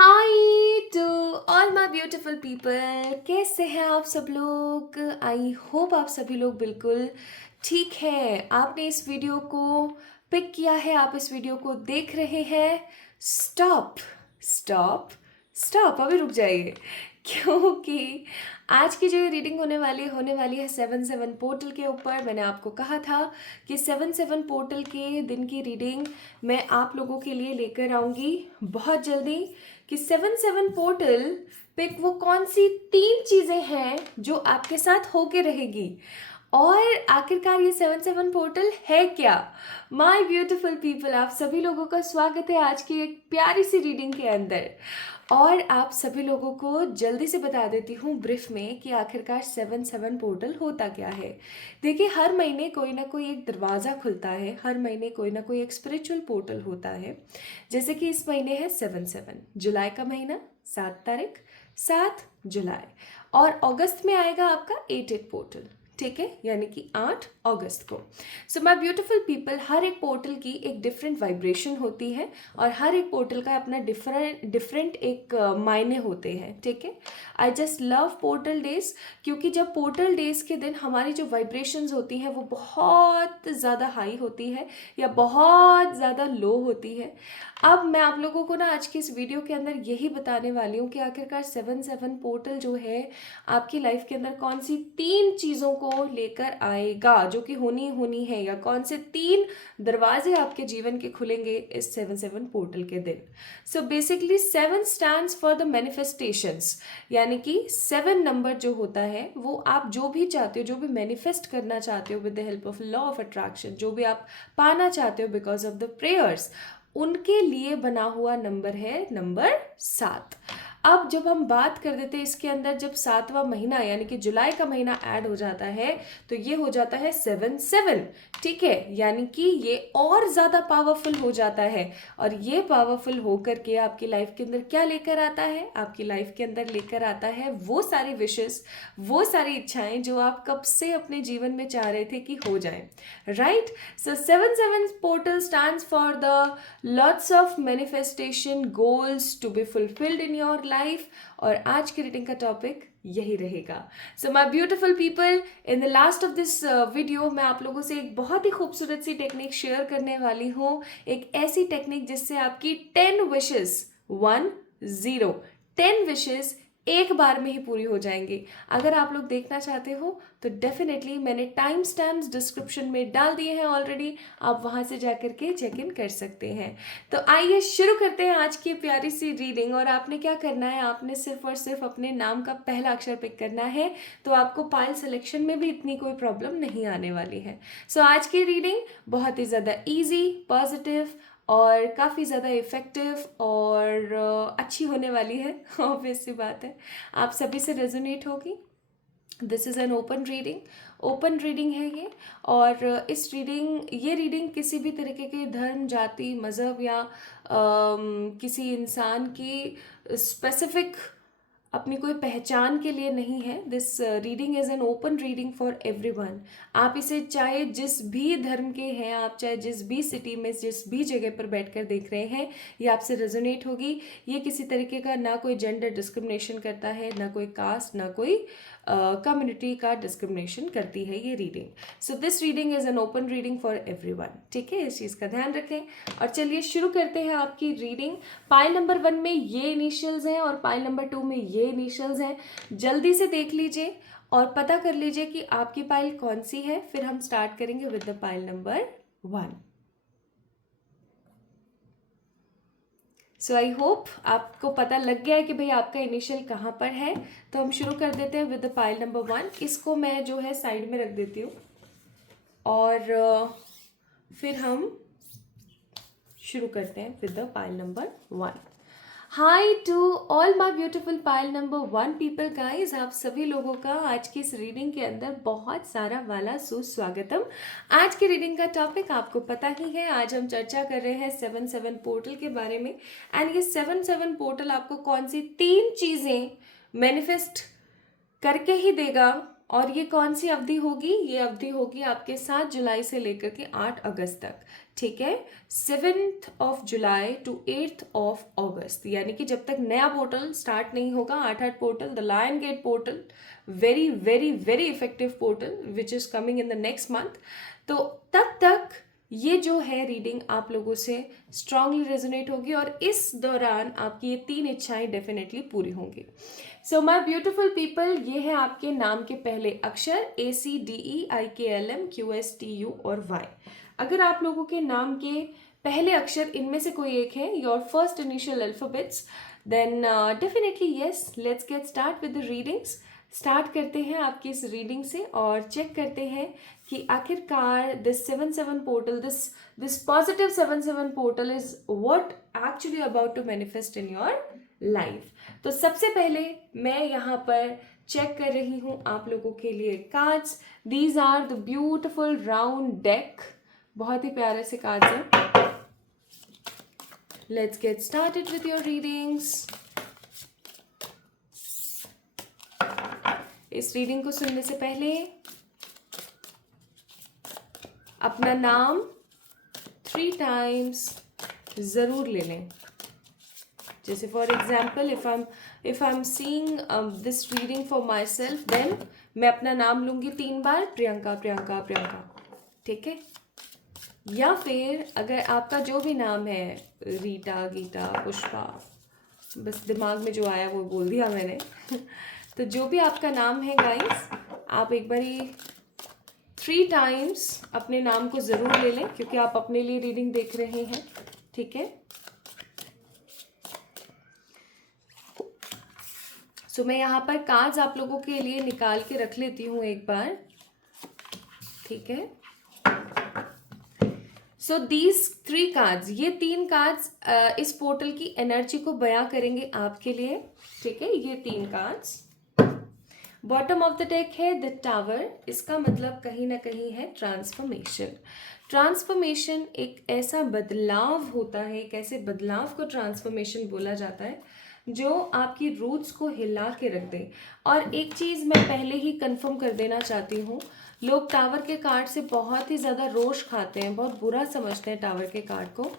Hi to all my beautiful people. कैसे हैं आप सब लोग? आई होप आप सभी लोग बिल्कुल ठीक है। आपने इस वीडियो को पिक किया है, आप इस वीडियो को देख रहे हैं। स्टॉप स्टॉप स्टॉप, अभी रुक जाइए क्योंकि आज की जो ये रीडिंग होने वाली है 7-7 पोर्टल के ऊपर। मैंने आपको कहा था कि 7-7 पोर्टल के दिन की रीडिंग मैं आप लोगों के लिए लेकर आऊँगी बहुत जल्दी। कि 7-7 पोर्टल पे वो कौन सी 3 चीज़ें हैं जो आपके साथ होके रहेगी, और आखिरकार ये 7-7 पोर्टल है क्या। माय ब्यूटीफुल पीपल, आप सभी लोगों का स्वागत है आज की एक प्यारी सी रीडिंग के अंदर। और आप सभी लोगों को जल्दी से बता देती हूँ ब्रीफ में कि आखिरकार 7-7 पोर्टल होता क्या है। देखिए, हर महीने कोई ना कोई एक दरवाज़ा खुलता है, हर महीने कोई ना कोई एक स्पिरिचुअल पोर्टल होता है। जैसे कि इस महीने है 7-7, जुलाई का महीना 7 तारीख, 7 जुलाई। और अगस्त में आएगा आपका 8-8 पोर्टल, ठीक है, यानी कि 8 अगस्त को। सो माय ब्यूटीफुल पीपल, हर एक पोर्टल की एक डिफरेंट वाइब्रेशन होती है और हर एक पोर्टल का अपना डिफरेंट एक मायने होते हैं, ठीक है। I just love portal days, क्योंकि जब पोर्टल डेज के दिन हमारी जो वाइब्रेशंस होती हैं वो बहुत ज़्यादा हाई होती है या बहुत ज़्यादा लो होती है। अब मैं आप लोगों को ना आज की इस वीडियो के अंदर यही बताने वाली हूँ कि आखिरकार 7-7 पोर्टल जो है आपकी लाइफ के अंदर कौन सी 3 चीज़ों को लेकर आएगा जो कि होनी है, या कौन से 3 दरवाजे आपके जीवन के खुलेंगे इस 7-7 पोर्टल के दिन। So basically 7 stands for the manifestations, यानी कि 7 नंबर जो होता है वो आप जो भी चाहते हो, जो भी मैनिफेस्ट करना चाहते हो with the help of law of attraction, जो भी आप पाना चाहते हो बिकॉज ऑफ द प्रेयर्स, उनके लिए बना हुआ नंबर है नंबर 7। अब जब हम बात कर देते हैं इसके अंदर, जब 7वां महीना यानी कि जुलाई का महीना ऐड हो जाता है तो ये हो जाता है 7-7, ठीक है, यानी कि ये और ज़्यादा पावरफुल हो जाता है। और ये पावरफुल होकर के आपकी लाइफ के अंदर क्या लेकर आता है? आपकी लाइफ के अंदर लेकर आता है वो सारी विशेस, वो सारी इच्छाएं जो आप कब से अपने जीवन में चाह रहे थे कि हो जाए, right. So 7-7 portal stands for the lots of manifestation goals to be fulfilled in your life. और आज की रीडिंग का टॉपिक यही रहेगा। So my beautiful people, in the last of this video मैं आप लोगों से एक बहुत ही खूबसूरत सी टेक्निक शेयर करने वाली हूँ। एक ऐसी टेक्निक जिससे आपकी 10 विशेस 10 विशेस एक बार में ही पूरी हो जाएंगी। अगर आप लोग देखना चाहते हो तो डेफिनेटली मैंने टाइम स्टैम्प्स डिस्क्रिप्शन में डाल दिए हैं ऑलरेडी, आप वहाँ से जाकर के चेक इन कर सकते हैं। तो आइए शुरू करते हैं आज की प्यारी सी रीडिंग। और आपने क्या करना है, आपने सिर्फ और सिर्फ अपने नाम का पहला अक्षर पिक करना है, तो आपको पाइल सिलेक्शन में भी इतनी कोई प्रॉब्लम नहीं आने वाली है। सो आज की रीडिंग बहुत ही ज़्यादा ईजी, पॉजिटिव और काफ़ी ज़्यादा इफ़ेक्टिव और अच्छी होने वाली है। ऑब्वियस सी बात है, आप सभी से रेजोनेट होगी। This is an open reading है ये। और ये रीडिंग किसी भी तरीके के धर्म, जाति, मज़हब या किसी इंसान की स्पेसिफिक अपनी कोई पहचान के लिए नहीं है। This reading is an open reading for everyone. आप इसे चाहे जिस भी धर्म के हैं, आप चाहे जिस भी सिटी में, जिस भी जगह पर बैठकर देख रहे हैं, ये आपसे रेजोनेट होगी। ये किसी तरीके का ना कोई जेंडर डिस्क्रिमिनेशन करता है, ना कोई कास्ट, ना कोई कम्युनिटी का डिस्क्रिमिनेशन करती है ये reading. So this reading is an open reading for everyone, ठीक है, इस चीज़ का ध्यान रखें। और चलिए शुरू करते हैं आपकी रीडिंग। पाइल नंबर 1 में ये इनिशियल्स हैं और पाइल नंबर 2 में ये इनिशियल्स हैं। जल्दी से देख लीजिए और पता कर लीजिए कि आपकी पाइल कौन सी है, फिर हम स्टार्ट करेंगे with the pile number 1। So I hope आपको पता लग गया है कि भाई आपका इनिशियल कहाँ पर है। तो हम शुरू कर देते हैं विद द पाइल नंबर 1। इसको मैं जो है साइड में रख देती हूँ और फिर हम शुरू करते हैं with the pile number 1। Hi to all my beautiful pile number 1 people guys, आप सभी लोगों का आज की इस रीडिंग के अंदर बहुत सारा वाला सुस्वागतम। आज की रीडिंग का टॉपिक आपको पता ही है, आज हम चर्चा कर रहे हैं 7-7 पोर्टल के बारे में। एंड ये 7-7 पोर्टल आपको कौन सी 3 चीज़ें मैनिफेस्ट करके ही देगा, और ये कौन सी अवधि होगी? ये अवधि होगी आपके 7 जुलाई से लेकर के 8 अगस्त तक, ठीक है, 7 जुलाई टू 8 अगस्त, यानी कि जब तक नया पोर्टल स्टार्ट नहीं होगा, 8 portal, the lion gate portal, very very very effective portal which is coming in the next month, तो तब तक ये जो है रीडिंग आप लोगों से स्ट्रांगली रेजोनेट होगी और इस दौरान आपकी ये 3 इच्छाएं डेफिनेटली पूरी होंगी। सो माय ब्यूटीफुल पीपल, ये है आपके नाम के पहले अक्षर ACDEIKLMQSTU और Y। अगर आप लोगों के नाम के पहले अक्षर इनमें से कोई एक है, your first initial alphabets, then definitely yes, let's get start with the readings. Start करते हैं आपकी इस रीडिंग से और चेक करते हैं कि आखिरकार this 7/7 portal, this positive 7/7 portal is what actually about to manifest in your life. तो सबसे पहले मैं यहाँ पर चेक कर रही हूँ आप लोगों के लिए cards. These are the beautiful round deck, बहुत ही प्यारे से कार्ड्स हैं। Let's get started with your readings. इस रीडिंग को सुनने से पहले अपना नाम 3 टाइम्स ज़रूर ले लें। जैसे for example, if I am seeing this reading for myself, देन मैं अपना नाम लूँगी 3 बार, प्रियंका प्रियंका प्रियंका, ठीक है। या फिर अगर आपका जो भी नाम है, रीटा, गीता, पुष्पा, बस दिमाग में जो आया वो बोल दिया मैंने तो जो भी आपका नाम है गाइस, आप एक बारी 3 टाइम्स अपने नाम को ज़रूर ले लें, क्योंकि आप अपने लिए रीडिंग देख रहे हैं, ठीक है। सो मैं यहाँ पर कार्ड्स आप लोगों के लिए निकाल के रख लेती हूँ एक बार, ठीक है। सो दीज 3 कार्ड्स, ये 3 कार्ड्स इस पोर्टल की एनर्जी को बयां करेंगे आपके लिए, ठीक है। ये 3 cards, bottom of the deck है द टावर, इसका मतलब कहीं ना कहीं है ट्रांसफॉर्मेशन। ट्रांसफॉर्मेशन एक ऐसा बदलाव होता है, एक ऐसे बदलाव को ट्रांसफॉर्मेशन बोला जाता है जो आपकी रूट्स को हिला के रख दे। और एक चीज़ मैं पहले ही कंफर्म कर देना चाहती हूँ, लोग टावर के कार्ड से बहुत ही ज़्यादा रोष खाते हैं, बहुत बुरा समझते हैं टावर के कार्ड को,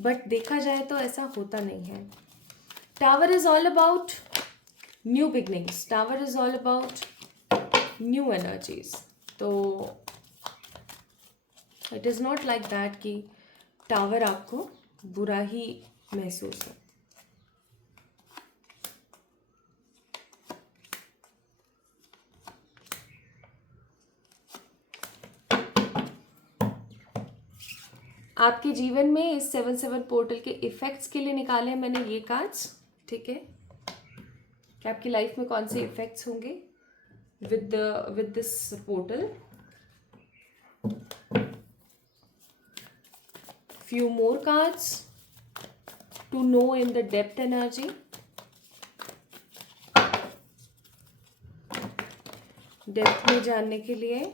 बट देखा जाए तो ऐसा होता नहीं है। Tower is all about new beginnings, tower is all about new energies. तो it is not like that कि टावर आपको बुरा ही महसूस हो। आपके जीवन में इस 7/7 पोर्टल के इफेक्ट्स के लिए निकाले हैं मैंने ये कार्ड्स, ठीक है, कि आपकी लाइफ में कौन से इफेक्ट्स होंगे with this portal. Few more cards to know in the depth energy. Depth में जानने के लिए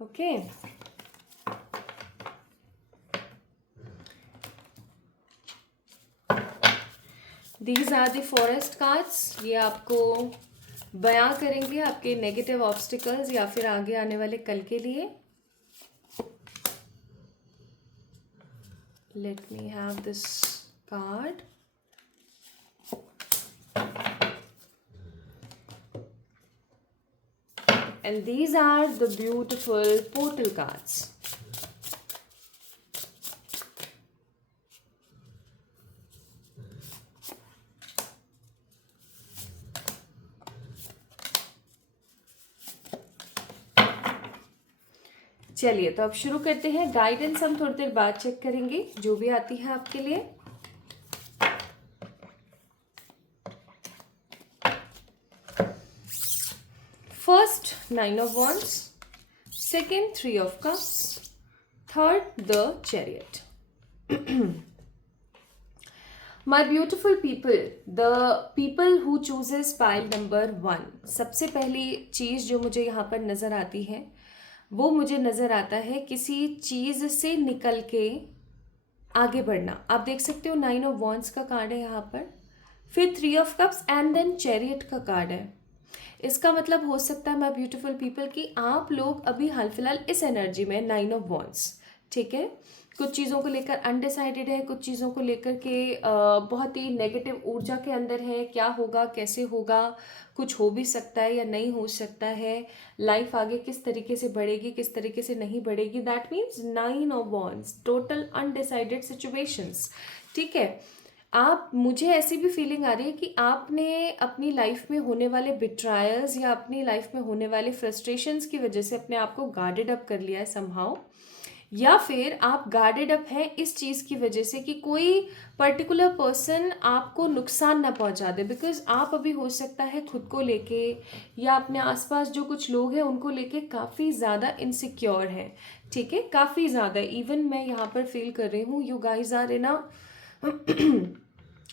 okay. These are the forest cards, ये आपको बयां करेंगे आपके नेगेटिव ऑब्स्टिकल्स या फिर आगे आने वाले कल के लिए। Let me have this card. And these are the beautiful portal cards. चलिए तो अब शुरू करते हैं। गाइडेंस हम थोड़ी देर बाद चेक करेंगे, जो भी आती है आपके लिए। First 9 of Wands, second 3 of Cups, third the Chariot. My beautiful people, the people who chooses pile number 1, सबसे पहली चीज़ जो मुझे यहाँ पर नज़र आती है वो मुझे नज़र आता है किसी चीज़ से निकल के आगे बढ़ना। आप देख सकते हो 9 ऑफ वॉन्ड्स का कार्ड है यहाँ पर, फिर 3 of cups and then chariot का कार्ड है। इसका मतलब हो सकता है माय ब्यूटीफुल पीपल कि आप लोग अभी हाल फिलहाल इस एनर्जी में 9 ऑफ वॉन्ड्स, ठीक है, कुछ चीज़ों को लेकर अनडिसाइडेड है, कुछ चीज़ों को लेकर के बहुत ही नेगेटिव ऊर्जा के अंदर है, क्या होगा कैसे होगा, कुछ हो भी सकता है या नहीं हो सकता है, लाइफ आगे किस तरीके से बढ़ेगी किस तरीके से नहीं बढ़ेगी। That means 9 of wands, total undecided situations, ठीक है। आप, मुझे ऐसी भी फीलिंग आ रही है कि आपने अपनी लाइफ में होने वाले बिट्रायल्स या अपनी लाइफ में होने वाले फ्रस्ट्रेशंस की वजह से अपने आप को गार्डेड अप कर लिया है समहाउ, या फिर आप गार्डेड अप हैं इस चीज़ की वजह से कि कोई पर्टिकुलर पर्सन आपको नुकसान ना पहुंचा दे, बिकॉज आप अभी हो सकता है खुद को लेके या अपने आसपास जो कुछ लोग हैं उनको लेके काफ़ी ज़्यादा इनसिक्योर हैं, ठीक है, काफ़ी ज़्यादा। इवन मैं यहाँ पर फील कर रही हूँ you guys are in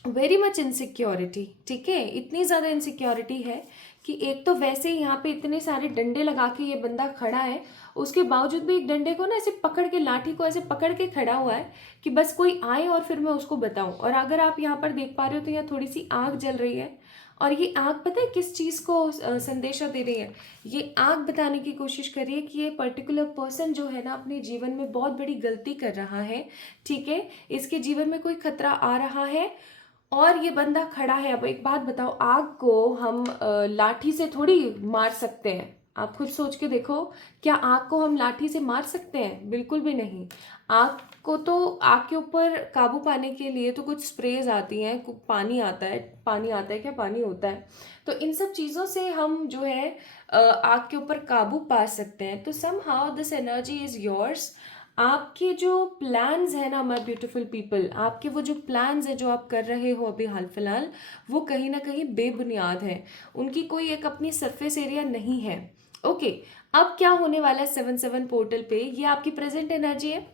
very much insecurity, ठीक है, इतनी ज़्यादा इनसिक्योरिटी है कि एक तो वैसे ही यहाँ पे इतने सारे डंडे लगा के ये बंदा खड़ा है, उसके बावजूद भी एक डंडे को ना ऐसे पकड़ के, लाठी को ऐसे पकड़ के खड़ा हुआ है कि बस कोई आए और फिर मैं उसको बताऊं। और अगर आप यहाँ पर देख पा रहे हो तो यहाँ थोड़ी सी आग जल रही है, और ये आग पता है किस चीज़ को संदेशा दे रही है? ये आग बताने की कोशिश कर रही है कि ये पर्टिकुलर पर्सन जो है ना अपने जीवन में बहुत बड़ी गलती कर रहा है, ठीक है, इसके जीवन में कोई खतरा आ रहा है और ये बंदा खड़ा है। अब एक बात बताओ, आग को हम लाठी से थोड़ी मार सकते हैं, आप खुद सोच के देखो, क्या आग को हम लाठी से मार सकते हैं? बिल्कुल भी नहीं। आग को तो, आग के ऊपर काबू पाने के लिए तो कुछ स्प्रेज आती हैं, पानी आता है, पानी आता है क्या, पानी होता है, तो इन सब चीज़ों से हम जो है आग के ऊपर काबू पा सकते हैं। तो somehow this energy is yours. आपके जो प्लान्स है ना माय ब्यूटीफुल पीपल, आपके वो जो प्लान्स है जो आप कर रहे हो अभी हाल फिलहाल, वो कहीं ना कहीं बेबुनियाद है, उनकी कोई एक अपनी सरफेस एरिया नहीं है। ओके, अब क्या होने वाला है 7-7 पोर्टल पे, ये आपकी प्रेजेंट एनर्जी है।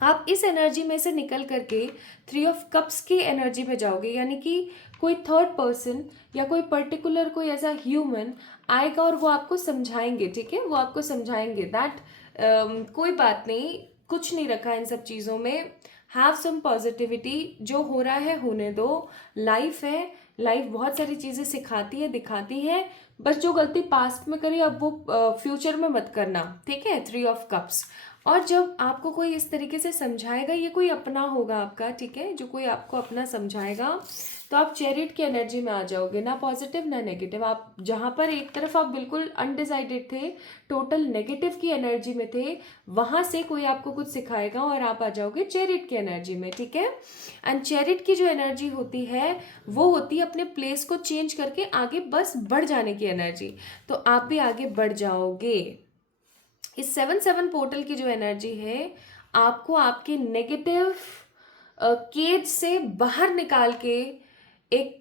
आप इस एनर्जी में से निकल करके 3 ऑफ कप्स की एनर्जी में जाओगे, यानी कि कोई थर्ड पर्सन या कोई पर्टिकुलर कोई ऐसा ह्यूमन आएगा और वो आपको समझाएंगे, ठीक है, वो आपको समझाएंगे दैट कोई बात नहीं, कुछ नहीं रखा इन सब चीज़ों में, हैव सम पॉजिटिविटी, जो हो रहा है होने दो, लाइफ है, लाइफ बहुत सारी चीज़ें सिखाती है दिखाती है, बस जो गलती पास्ट में करी अब वो फ्यूचर में मत करना, ठीक है, 3 ऑफ कप्स। और जब आपको कोई इस तरीके से समझाएगा, ये कोई अपना होगा आपका, ठीक है, जो कोई आपको अपना समझाएगा, तो आप चैरिट की एनर्जी में आ जाओगे, ना पॉजिटिव ना नेगेटिव। आप जहाँ पर एक तरफ आप बिल्कुल अनडिसाइडेड थे, टोटल नेगेटिव की एनर्जी में थे, वहाँ से कोई आपको कुछ सिखाएगा और आप आ जाओगे चैरिट की एनर्जी में, ठीक है। एंड चैरिट की जो एनर्जी होती है वो होती है अपने प्लेस को चेंज करके आगे बस बढ़ जाने की एनर्जी, तो आप भी आगे बढ़ जाओगे। इस 7-7 पोर्टल की जो एनर्जी है आपको आपके नेगेटिव केज से बाहर निकाल के एक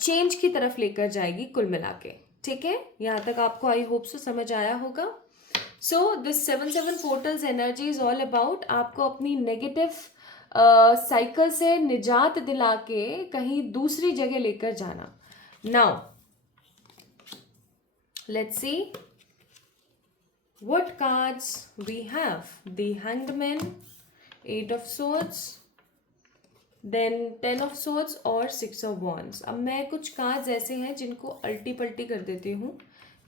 चेंज की तरफ लेकर जाएगी कुल मिला के, ठीक है। यहाँ तक आपको आई होप सो समझ आया होगा। So this 7-7 portals energy is all about आपको अपनी नेगेटिव साइकिल से निजात दिला के कहीं दूसरी जगह लेकर जाना। Now let's see what cards we have. The Hanged Man, 8 of Swords, then 10 of Swords और 6 of Wands। अब मैं कुछ कार्ड्स ऐसे हैं जिनको अल्टी पल्टी कर देती हूँ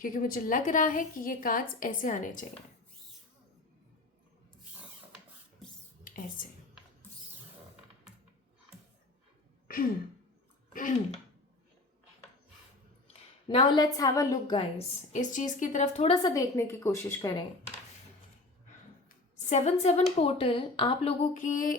क्योंकि मुझे लग रहा है कि ये कार्ड्स ऐसे आने चाहिए, ऐसे। Now let's have a look guys, इस चीज़ की तरफ थोड़ा सा देखने की कोशिश करें। 7-7 पोर्टल आप लोगों के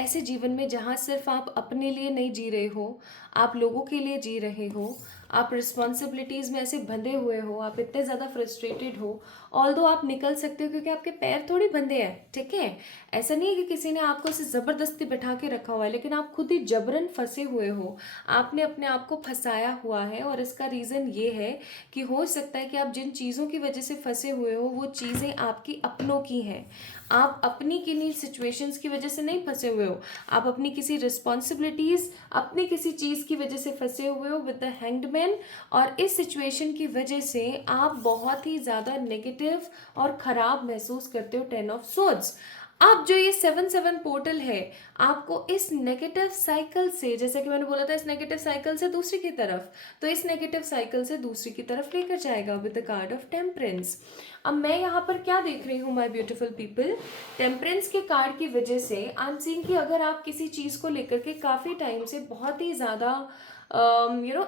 ऐसे जीवन में जहाँ सिर्फ आप अपने लिए नहीं जी रहे हो, आप लोगों के लिए जी रहे हो, आप रिस्पॉन्सिबिलिटीज़ में ऐसे बंधे हुए हो, आप इतने ज़्यादा फ्रस्ट्रेटेड हो, ऑल्दो आप निकल सकते हो क्योंकि आपके पैर थोड़ी बंधे हैं, ठीक है। ऐसा नहीं है कि किसी ने आपको ऐसे ज़बरदस्ती बैठा के रखा हुआ है, लेकिन आप खुद ही जबरन फंसे हुए हो, आपने अपने आप को फंसाया हुआ है। और इसका रीज़न ये है कि हो सकता है कि आप जिन चीज़ों की वजह से फंसे हुए हो वो चीज़ें आपकी अपनों की हैं। आप अपनी किन्हीं सिचुएशंस की वजह से नहीं फंसे हुए हो, आप अपनी किसी रिस्पॉन्सिबिलिटीज़, अपनी किसी चीज़ की वजह से फंसे हुए हो विद द हैंग्ड मैन। और इस सिचुएशन की वजह से आप बहुत ही ज़्यादा नेगेटिव और ख़राब महसूस करते हो, 10 ऑफ सोर्ड्स। अब जो ये 7-7 पोर्टल है, आपको इस नेगेटिव साइकिल से, जैसे कि मैंने बोला था, इस नेगेटिव साइकिल से दूसरी की तरफ, तो इस नेगेटिव साइकिल से दूसरी की तरफ लेकर जाएगा with the card of temperance. अब मैं यहाँ पर क्या देख रही हूँ माय ब्यूटीफुल पीपल, टेम्परेंस के कार्ड की वजह से आई एम सीइंग कि अगर आप किसी चीज़ को लेकर के काफ़ी टाइम से बहुत ही ज़्यादा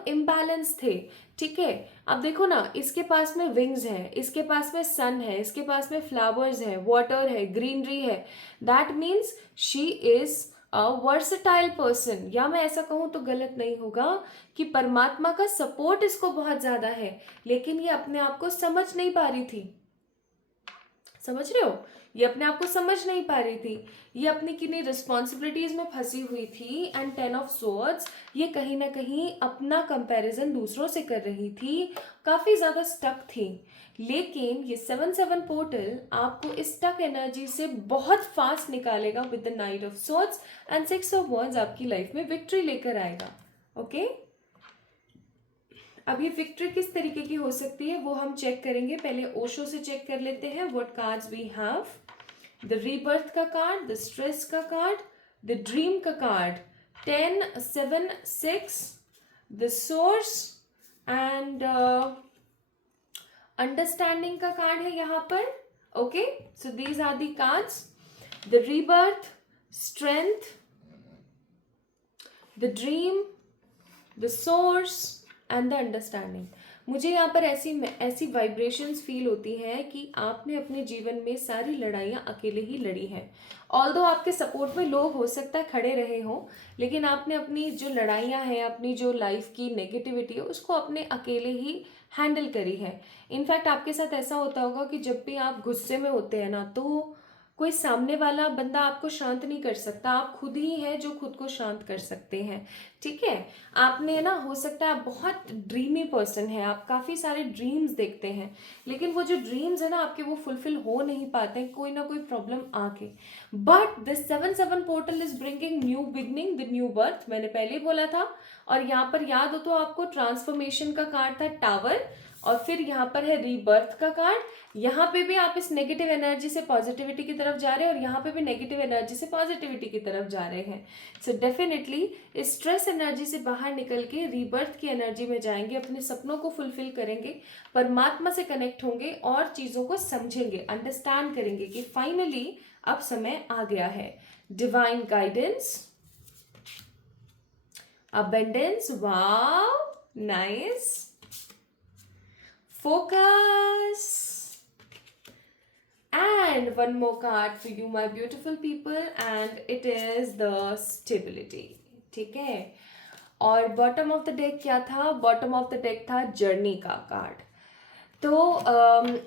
इम्बैलेंस थे, ठीक है। अब देखो ना, इसके पास में विंग्स है, इसके पास में सन है, इसके पास में फ्लावर्स है, वाटर है, ग्रीनरी है। That means she is a versatile person, या मैं ऐसा कहूँ तो गलत नहीं होगा कि परमात्मा का सपोर्ट इसको बहुत ज़्यादा है, लेकिन ये अपने आप को समझ नहीं पा रही थी। समझ रहे हो, ये अपने आप को समझ नहीं पा रही थी, ये अपनी किन्हीं रिस्पॉन्सिबिलिटीज में फंसी हुई थी। एंड 10 ऑफ सोर्ड्स, ये कहीं ना कहीं अपना कंपैरिजन दूसरों से कर रही थी, काफ़ी ज़्यादा स्टक थी। लेकिन ये 7-7 पोर्टल आपको इस स्टक एनर्जी से बहुत फास्ट निकालेगा with the night of swords. And 6 of wands आपकी लाइफ में विक्ट्री लेकर आएगा। ओके, अब ये विक्ट्री किस तरीके की हो सकती है वो हम चेक करेंगे। पहले ओशो से चेक कर लेते हैं what cards we have. The rebirth का कार्ड, द स्ट्रेस का कार्ड, द ड्रीम का card, 10-7-6, the source and understanding का कार्ड है यहाँ पर। Okay, so these are the cards, the rebirth, strength, the dream, the source and the understanding. मुझे यहाँ पर ऐसी वाइब्रेशंस फील होती हैं कि आपने अपने जीवन में सारी लड़ाइयाँ अकेले ही लड़ी हैं। ऑल्दो आपके सपोर्ट में लोग हो सकता है खड़े रहे हों, लेकिन आपने अपनी जो लड़ाइयाँ हैं, अपनी जो लाइफ की नेगेटिविटी है, उसको अपने अकेले ही हैंडल करी है। इनफैक्ट आपके साथ ऐसा होता होगा कि जब भी आप गुस्से में होते हैं ना, तो कोई सामने वाला बंदा आपको शांत नहीं कर सकता, आप खुद ही हैं जो खुद को शांत कर सकते हैं, ठीक है। आपने ना, हो सकता है आप बहुत ड्रीमी पर्सन है, आप काफ़ी सारे ड्रीम्स देखते हैं, लेकिन वो जो ड्रीम्स है ना आपके, वो फुलफिल हो नहीं पाते हैं, कोई ना कोई प्रॉब्लम आके। But this 7-7 portal is bringing new beginning, the new birth, मैंने पहले ही बोला था। और यहाँ पर याद हो तो आपको ट्रांसफॉर्मेशन का कार्ड था, टावर, और फिर यहाँ पर है रीबर्थ का कार्ड। यहाँ पे भी आप इस नेगेटिव एनर्जी से पॉजिटिविटी की तरफ जा रहे हैं, और यहाँ पे भी नेगेटिव एनर्जी से पॉजिटिविटी की तरफ जा रहे हैं। सो डेफिनेटली इस स्ट्रेस एनर्जी से बाहर निकल के रीबर्थ की एनर्जी में जाएंगे, अपने सपनों को फुलफिल करेंगे, परमात्मा से कनेक्ट होंगे और चीज़ों को समझेंगे, अंडरस्टैंड करेंगे कि फाइनली अब समय आ गया है। Divine guidance, abundance, wow, nice, focus, and one more card for you my beautiful people, and it is the stability, ठीक है। और बॉटम ऑफ द डेक क्या था? बॉटम ऑफ द डेक था जर्नी का कार्ड। तो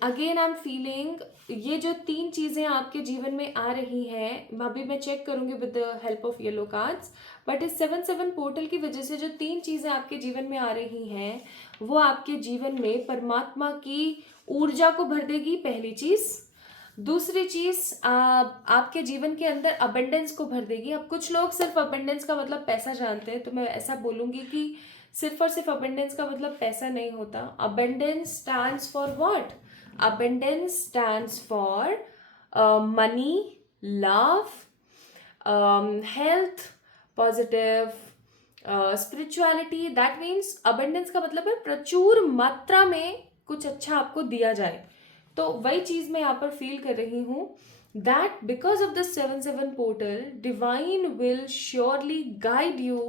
अगेन आई एम फीलिंग ये जो 3 चीज़ें आपके जीवन में आ रही हैं, अभी मैं चेक करूंगी with the help of yellow cards, but इस 7-7 पोर्टल की वजह से जो 3 चीज़ें आपके जीवन में आ रही हैं, वो आपके जीवन में परमात्मा की ऊर्जा को भर देगी, पहली चीज़। दूसरी चीज़, आपके जीवन के अंदर अबेंडेंस को भर देगी। अब कुछ लोग सिर्फ अबेंडेंस का मतलब पैसा जानते हैं, तो मैं ऐसा बोलूँगी कि सिर्फ और सिर्फ अबेंडेंस का मतलब पैसा नहीं होता। Abundance stands for what? Abundance stands for money, love, health, positive spirituality. That means abundance का मतलब है प्रचुर मात्रा में कुछ अच्छा आपको दिया जाए। तो वही चीज़ मैं यहाँ पर फील कर रही हूँ, that because of this 7-7 portal, divine will surely guide you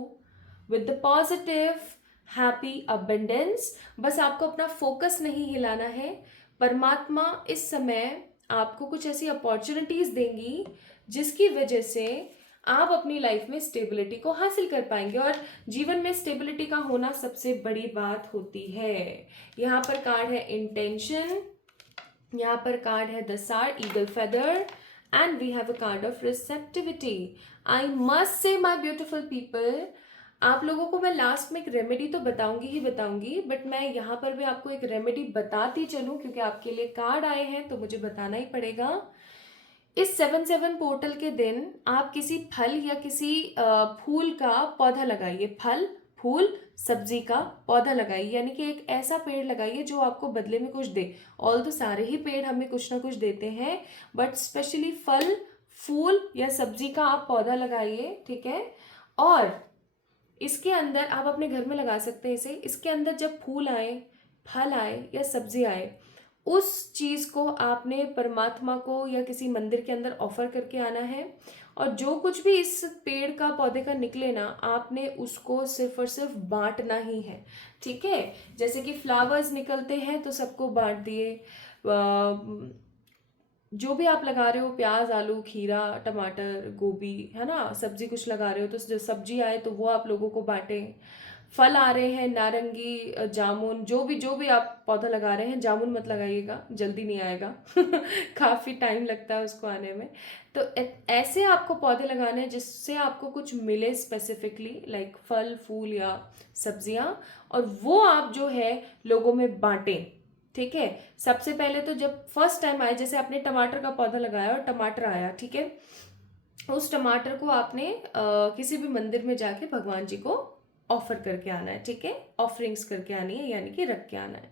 with the positive happy abundance. बस आपको अपना फोकस नहीं हिलाना है। परमात्मा इस समय आपको कुछ ऐसी अपॉर्चुनिटीज देंगी जिसकी वजह से आप अपनी लाइफ में स्टेबिलिटी को हासिल कर पाएंगे। और जीवन में स्टेबिलिटी का होना सबसे बड़ी बात होती है। यहाँ पर कार्ड है इंटेंशन, यहाँ पर कार्ड है द सार eagle feather, and we have a card of receptivity. I must say my beautiful people, आप लोगों को मैं लास्ट में एक रेमेडी तो बताऊंगी ही बताऊंगी, बट मैं यहाँ पर भी आपको एक रेमेडी बताती चलूं क्योंकि आपके लिए कार्ड आए हैं तो मुझे बताना ही पड़ेगा। इस 7/7 पोर्टल के दिन आप किसी फल या किसी फूल का पौधा लगाइए। फल, फूल, सब्जी का पौधा लगाइए, यानी कि एक ऐसा पेड़ लगाइए जो आपको बदले में कुछ दे। ऑल तो सारे ही पेड़ हमें कुछ ना कुछ देते हैं, बट स्पेशली फल, फूल या सब्जी का आप पौधा लगाइए, ठीक है। और इसके अंदर आप अपने घर में लगा सकते हैं इसे। इसके अंदर जब फूल आए, फल आए या सब्जी आए, उस चीज को आपने परमात्मा को या किसी मंदिर के अंदर ऑफर करके आना है। और जो कुछ भी इस पेड़ का, पौधे का निकले ना, आपने उसको सिर्फ और सिर्फ बांटना ही है, ठीक है। जैसे कि फ्लावर्स निकलते हैं तो सबको बांट दिए। जो भी आप लगा रहे हो, प्याज, आलू, खीरा, टमाटर, गोभी, है ना, सब्जी कुछ लगा रहे हो तो जो सब्जी आए तो वो आप लोगों को बांटें। फल आ रहे हैं, नारंगी, जामुन, जो भी आप पौधा लगा रहे हैं, जामुन मत लगाइएगा, जल्दी नहीं आएगा काफ़ी टाइम लगता है उसको आने में। तो ऐसे आपको पौधे लगाने हैं जिससे आपको कुछ मिले स्पेसिफिकली, लाइक फल, फूल या सब्जियां, और वो आप जो है लोगों में बांटें, ठीक है। सबसे पहले तो जब फर्स्ट टाइम आए, जैसे आपने टमाटर का पौधा लगाया और टमाटर आया, ठीक है, उस टमाटर को आपने किसी भी मंदिर में जाके भगवान जी को ऑफर करके आना है, ठीक है। ऑफरिंग्स करके आनी है, यानी कि रख के आना है।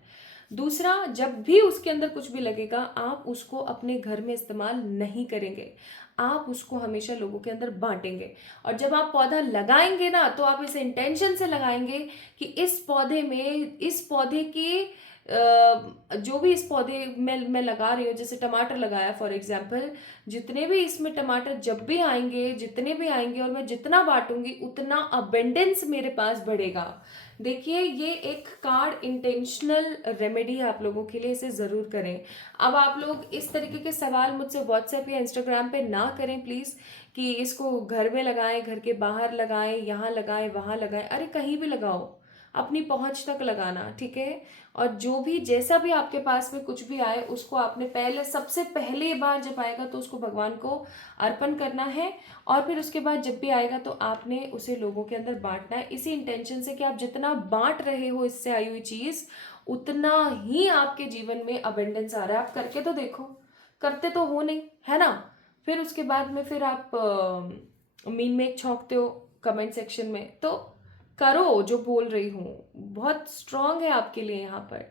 दूसरा, जब भी उसके अंदर कुछ भी लगेगा, आप उसको अपने घर में इस्तेमाल नहीं करेंगे, आप उसको हमेशा लोगों के अंदर बांटेंगे। और जब आप पौधा लगाएंगे ना, तो आप इसे इंटेंशन से लगाएंगे कि इस पौधे में, इस पौधे की जो भी इस पौधे में मैं लगा रही हूँ, जैसे टमाटर लगाया फॉर एग्जाम्पल, जितने भी इसमें टमाटर जब भी आएंगे, जितने भी आएंगे, और मैं जितना बांटूंगी उतना अबेंडेंस मेरे पास बढ़ेगा। देखिए, ये एक कार्ड इंटेंशनल रेमेडी है आप लोगों के लिए, इसे ज़रूर करें। अब आप लोग इस तरीके के सवाल मुझसे व्हाट्सएप या इंस्टाग्राम पे ना करें प्लीज़, कि इसको घर में लगाएं, घर के बाहर लगाएं, यहाँ लगाएं, वहाँ लगाएं। अरे कहीं भी लगाओ, अपनी पहुंच तक लगाना, ठीक है। और जो भी, जैसा भी आपके पास में कुछ भी आए, उसको आपने पहले, सबसे पहले बार जब आएगा तो उसको भगवान को अर्पण करना है। और फिर उसके बाद जब भी आएगा तो आपने उसे लोगों के अंदर बांटना है, इसी इंटेंशन से कि आप जितना बांट रहे हो इससे आई हुई चीज, उतना ही आपके जीवन में अबेंडेंस आ रहा है। आप करके तो देखो, करते तो हो नहीं, है ना। फिर उसके बाद में फिर आप मीम में छौंकते हो कमेंट सेक्शन में, तो करो जो बोल रही हूँ, बहुत स्ट्रांग है आपके लिए यहाँ पर।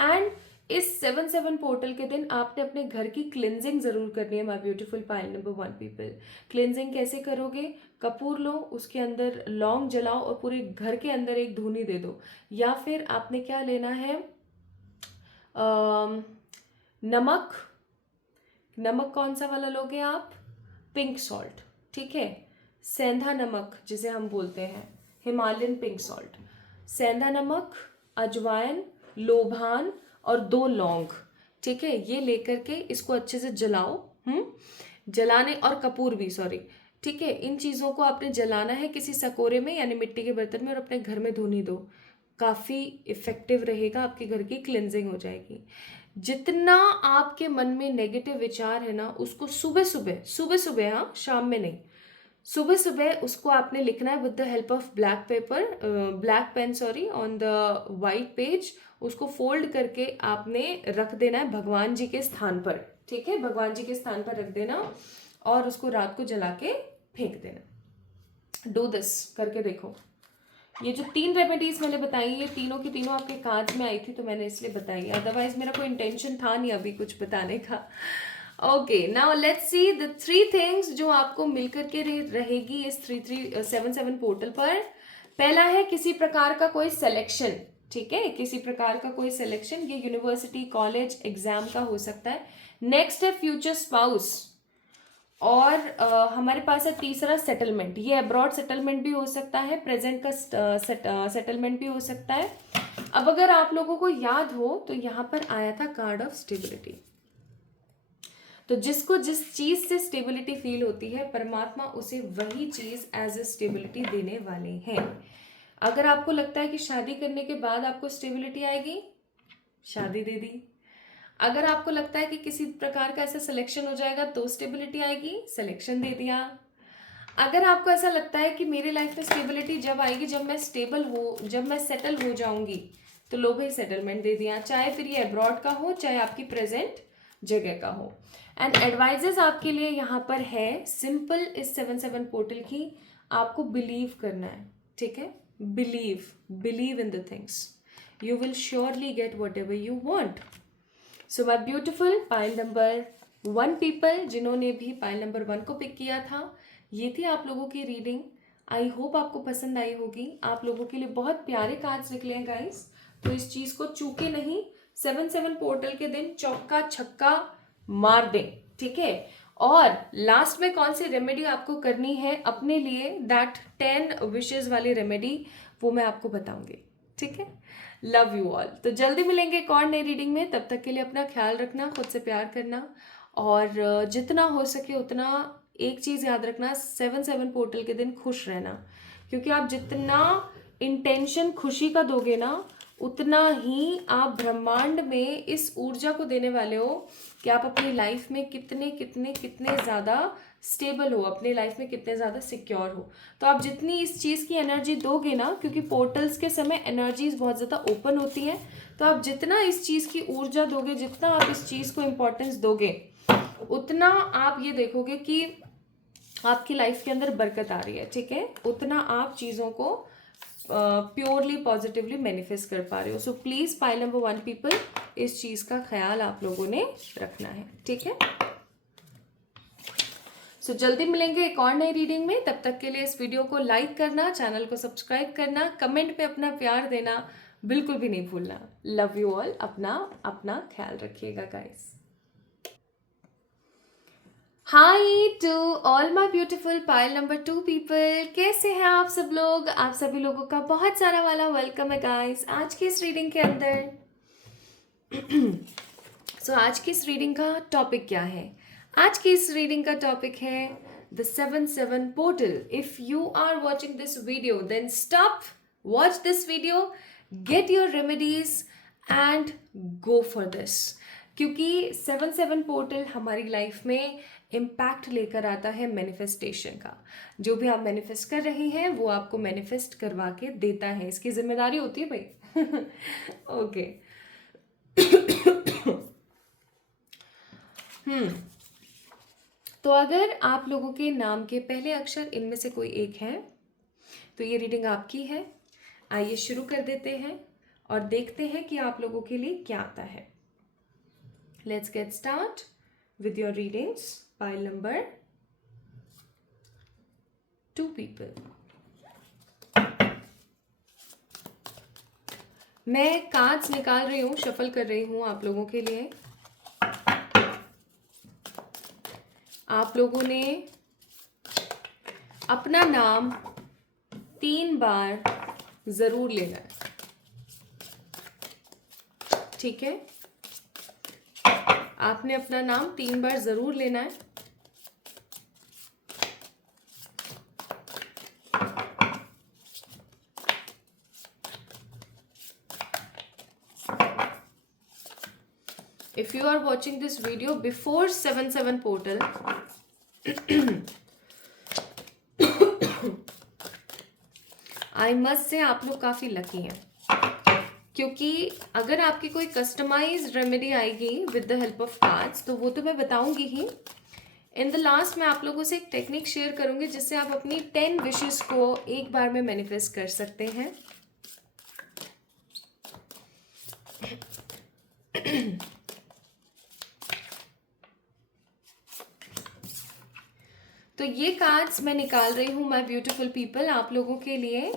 एंड इस 7/7 पोर्टल के दिन आपने अपने घर की क्लिनजिंग जरूर करनी है, my beautiful pile number 1 people. Cleansing कैसे करोगे? कपूर लो, उसके अंदर लौंग जलाओ और पूरे घर के अंदर एक धूनी दे दो। या फिर आपने क्या लेना है, नमक। नमक कौन सा वाला लोगे आप? पिंक सॉल्ट, ठीक है। सेंधा नमक जिसे हम बोलते हैं, हिमालयन पिंक सॉल्ट। सेंधा नमक, अजवाइन, लोभान और 2 लौंग, ठीक है। ये लेकर के इसको अच्छे से जलाओ, जलाने, और कपूर भी, सॉरी, ठीक है। इन चीज़ों को आपने जलाना है किसी सकोरे में, यानी मिट्टी के बर्तन में, और अपने घर में धुनी दो। काफ़ी इफेक्टिव रहेगा, आपके घर की क्लिनजिंग हो जाएगी। जितना आपके मन में नेगेटिव विचार है ना, उसको सुबह सुबह, सुबह सुबह, हाँ, शाम में नहीं, सुबह सुबह उसको आपने लिखना है with the help of black paper, black pen, sorry, on the white page. उसको फोल्ड करके आपने रख देना है भगवान जी के स्थान पर, ठीक है। भगवान जी के स्थान पर रख देना और उसको रात को जला के फेंक देना। डू दिस, करके देखो। ये जो 3 रेमेडीज मैंने बताई, ये तीनों की तीनों आपके कार्ड्स में आई थी तो मैंने इसलिए बताई, अदरवाइज मेरा कोई इंटेंशन था नहीं अभी कुछ बताने का। Okay, now let's see the 3 things जो आपको मिलकर के रहेगी इस 7/7 पोर्टल पर। पहला है किसी प्रकार का कोई सिलेक्शन, ठीक है, किसी प्रकार का कोई सिलेक्शन, ये यूनिवर्सिटी, कॉलेज, एग्जाम का हो सकता है। नेक्स्ट है फ्यूचर स्पाउस, और हमारे पास है तीसरा सेटलमेंट, ये अब्रॉड सेटलमेंट भी हो सकता है, प्रेजेंट का सेटलमेंट भी हो सकता है। अब अगर आप लोगों को याद हो तो यहाँ पर आया था कार्ड ऑफ स्टेबिलिटी। तो जिसको जिस चीज़ से स्टेबिलिटी फील होती है, परमात्मा उसे वही चीज़ एज ए स्टेबिलिटी देने वाले हैं। अगर आपको लगता है कि शादी करने के बाद आपको स्टेबिलिटी आएगी, शादी दे दी। अगर आपको लगता है कि किसी प्रकार का ऐसा सिलेक्शन हो जाएगा तो स्टेबिलिटी आएगी, सिलेक्शन दे दिया। अगर आपको ऐसा लगता है कि मेरी लाइफ में स्टेबिलिटी जब आएगी जब मैं स्टेबल हो, जब मैं सेटल हो जाऊंगी, तो लो भाई सेटलमेंट दे दिया, चाहे फिर ये अब्रॉड का हो चाहे आपकी प्रेजेंट जगह का हो। एंड एडवाइजेस आपके लिए यहाँ पर है सिंपल इस 7/7 पोर्टल की, आपको बिलीव करना है, ठीक है। Believe in the things, you will surely get whatever you want. So my beautiful pile number 1 people, जिन्होंने भी पाइल नंबर 1 को पिक किया था, ये थी आप लोगों की रीडिंग। आई होप आपको पसंद आई होगी। आप लोगों के लिए बहुत प्यारे कार्ड्स निकले हैं गाइस, तो इस चीज़ को चूके नहीं, 7/7 पोर्टल के दिन चौका छक्का मार दें, ठीक है। और लास्ट में कौन सी रेमेडी आपको करनी है अपने लिए, दैट 10 विशेज वाली रेमेडी, वो मैं आपको बताऊंगी, ठीक है। Love you all. तो जल्दी मिलेंगे एक और नई रीडिंग में, तब तक के लिए अपना ख्याल रखना, खुद से प्यार करना, और जितना हो सके उतना एक चीज़ याद रखना, 7/7 पोर्टल के दिन खुश रहना, क्योंकि आप जितना इंटेंशन खुशी का दोगे ना, उतना ही आप ब्रह्मांड में इस ऊर्जा को देने वाले हो कि आप अपनी लाइफ में कितने कितने कितने ज़्यादा स्टेबल हो, अपने लाइफ में कितने ज़्यादा सिक्योर हो। तो आप जितनी इस चीज़ की एनर्जी दोगे ना, क्योंकि पोर्टल्स के समय एनर्जीज बहुत ज़्यादा ओपन होती हैं, तो आप जितना इस चीज़ की ऊर्जा दोगे, जितना आप इस चीज़ को इम्पोर्टेंस दोगे, उतना आप ये देखोगे कि आपकी लाइफ के अंदर बरकत आ रही है, ठीक है। उतना आप चीज़ों को प्योरली पॉजिटिवली मैनिफेस्ट कर पा रहे हो। So please pile number 1 people, इस चीज़ का ख्याल आप लोगों ने रखना है, ठीक है। सो जल्दी मिलेंगे एक और नई रीडिंग में, तब तक के लिए इस वीडियो को लाइक करना, चैनल को सब्सक्राइब करना, कमेंट पे अपना प्यार देना बिल्कुल भी नहीं भूलना। Love you all. अपना ख्याल रखिएगा guys. Hi to all my beautiful pile number 2 people, कैसे हैं आप सब लोग। आप सभी लोगों का बहुत सारा वाला वेलकम है गाइस आज की इस रीडिंग के अंदर। सो आज की इस रीडिंग का टॉपिक क्या है? आज की इस रीडिंग का टॉपिक है the 7/7 portal. If you are watching this video then stop, watch this video, get your remedies and go for this, क्योंकि 7/7 पोर्टल हमारी लाइफ में इम्पैक्ट लेकर आता है मैनिफेस्टेशन का। जो भी आप मैनिफेस्ट कर रही हैं वो आपको मैनिफेस्ट करवा के देता है, इसकी जिम्मेदारी होती है भाई। ओके। तो अगर आप लोगों के नाम के पहले अक्षर इनमें से कोई एक है तो ये रीडिंग आपकी है। आइए शुरू कर देते हैं और देखते हैं कि आप लोगों के लिए क्या आता है। Let's get start with your readings. Pile number 2 people. मैं कार्ड्स निकाल रही हूँ, शफल कर रही हूँ आप लोगों के लिए। आप लोगों ने अपना नाम 3 बार जरूर लेना है, ठीक है। आपने अपना नाम 3 बार जरूर लेना है। If you are watching this video before 7/7 portal, I must say आप लोग काफी लकी हैं, क्योंकि अगर आपकी कोई कस्टमाइज्ड रेमेडी आएगी with the help of cards तो वो तो मैं बताऊंगी ही। इन द लास्ट मैं आप लोगों से एक टेक्निक शेयर करूंगी जिससे आप अपनी 10 विशेस को एक बार में मैनिफेस्ट कर सकते हैं। तो ये कार्ड्स मैं निकाल रही हूँ माय ब्यूटीफुल पीपल आप लोगों के लिए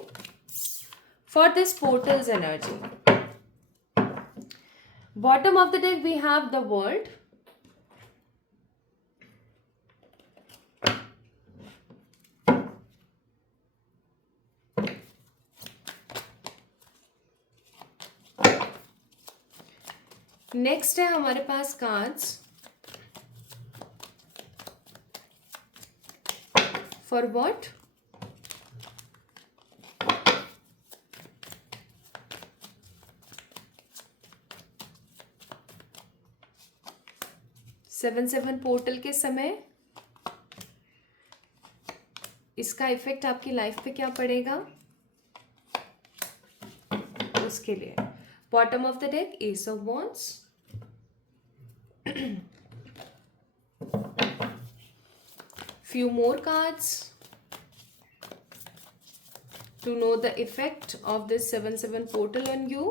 for this portals energy. Bottom of the deck we have the world, next है हमारे पास cards for what? Seven portal के समय इसका इफेक्ट आपकी लाइफ पे क्या पड़ेगा, उसके लिए bottom of the deck S of wands, few more cards to know the effect of this 7/7 portal on you.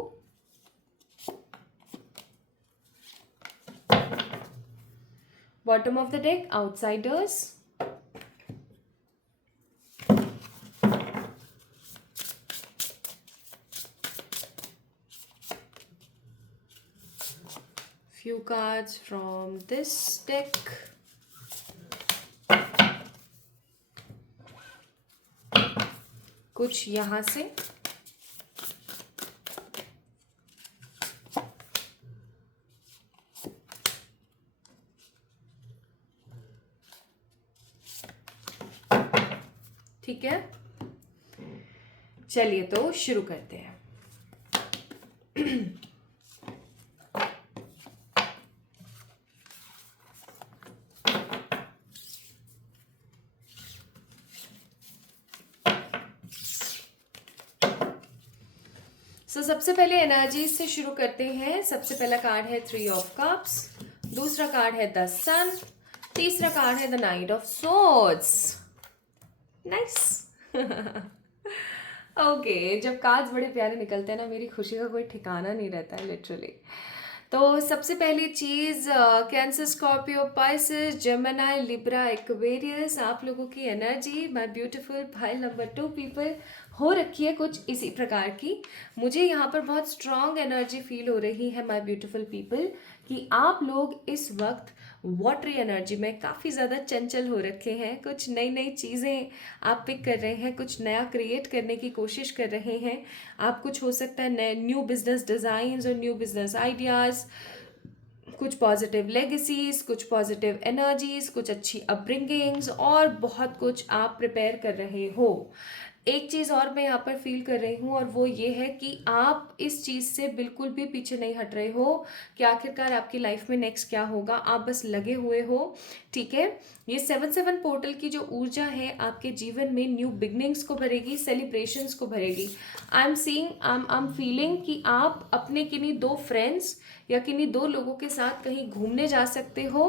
Bottom of the deck, outsiders. Few cards from this deck. कुछ यहाँ से, ठीक है। चलिए तो शुरू करते हैं। सबसे पहले एनर्जी से शुरू करते हैं। सबसे पहला कार्ड है 3 ऑफ कप्स, दूसरा कार्ड है द सन, तीसरा कार्ड है the night of swords. Nice. Okay, जब कार्ड्स बड़े प्यारे निकलते हैं ना, मेरी खुशी का कोई ठिकाना नहीं रहता है लिटरली। तो सबसे पहली चीज़, cancer, Scorpio, Pisces, Gemini, Libra, Aquarius, आप लोगों की energy my beautiful pile number 2 people हो रखी है कुछ इसी प्रकार की। मुझे यहाँ पर बहुत स्ट्रॉन्ग एनर्जी फील हो रही है माय ब्यूटीफुल पीपल कि आप लोग इस वक्त वाटरी एनर्जी में काफ़ी ज़्यादा चंचल हो रखे हैं। कुछ नई नई चीज़ें आप पिक कर रहे हैं, कुछ नया क्रिएट करने की कोशिश कर रहे हैं। आप कुछ हो सकता है नए न्यू बिजनेस डिज़ाइंस और न्यू बिजनेस आइडियाज़, कुछ पॉजिटिव लेगेसीज, कुछ पॉजिटिव एनर्जीज, कुछ अच्छी अपब्रिंगिंग्स और बहुत कुछ आप प्रिपेयर कर रहे हो। एक चीज़ और मैं यहाँ पर फील कर रही हूँ और वो ये है कि आप इस चीज़ से बिल्कुल भी पीछे नहीं हट रहे हो कि आखिरकार आपकी लाइफ में नेक्स्ट क्या होगा। आप बस लगे हुए हो, ठीक है। ये 7/7 पोर्टल की जो ऊर्जा है आपके जीवन में न्यू बिगनिंग्स को भरेगी, सेलिब्रेशंस को भरेगी। आई एम फीलिंग कि आप अपने किन्हीं 2 फ्रेंड्स या किन्हीं 2 लोगों के साथ कहीं घूमने जा सकते हो,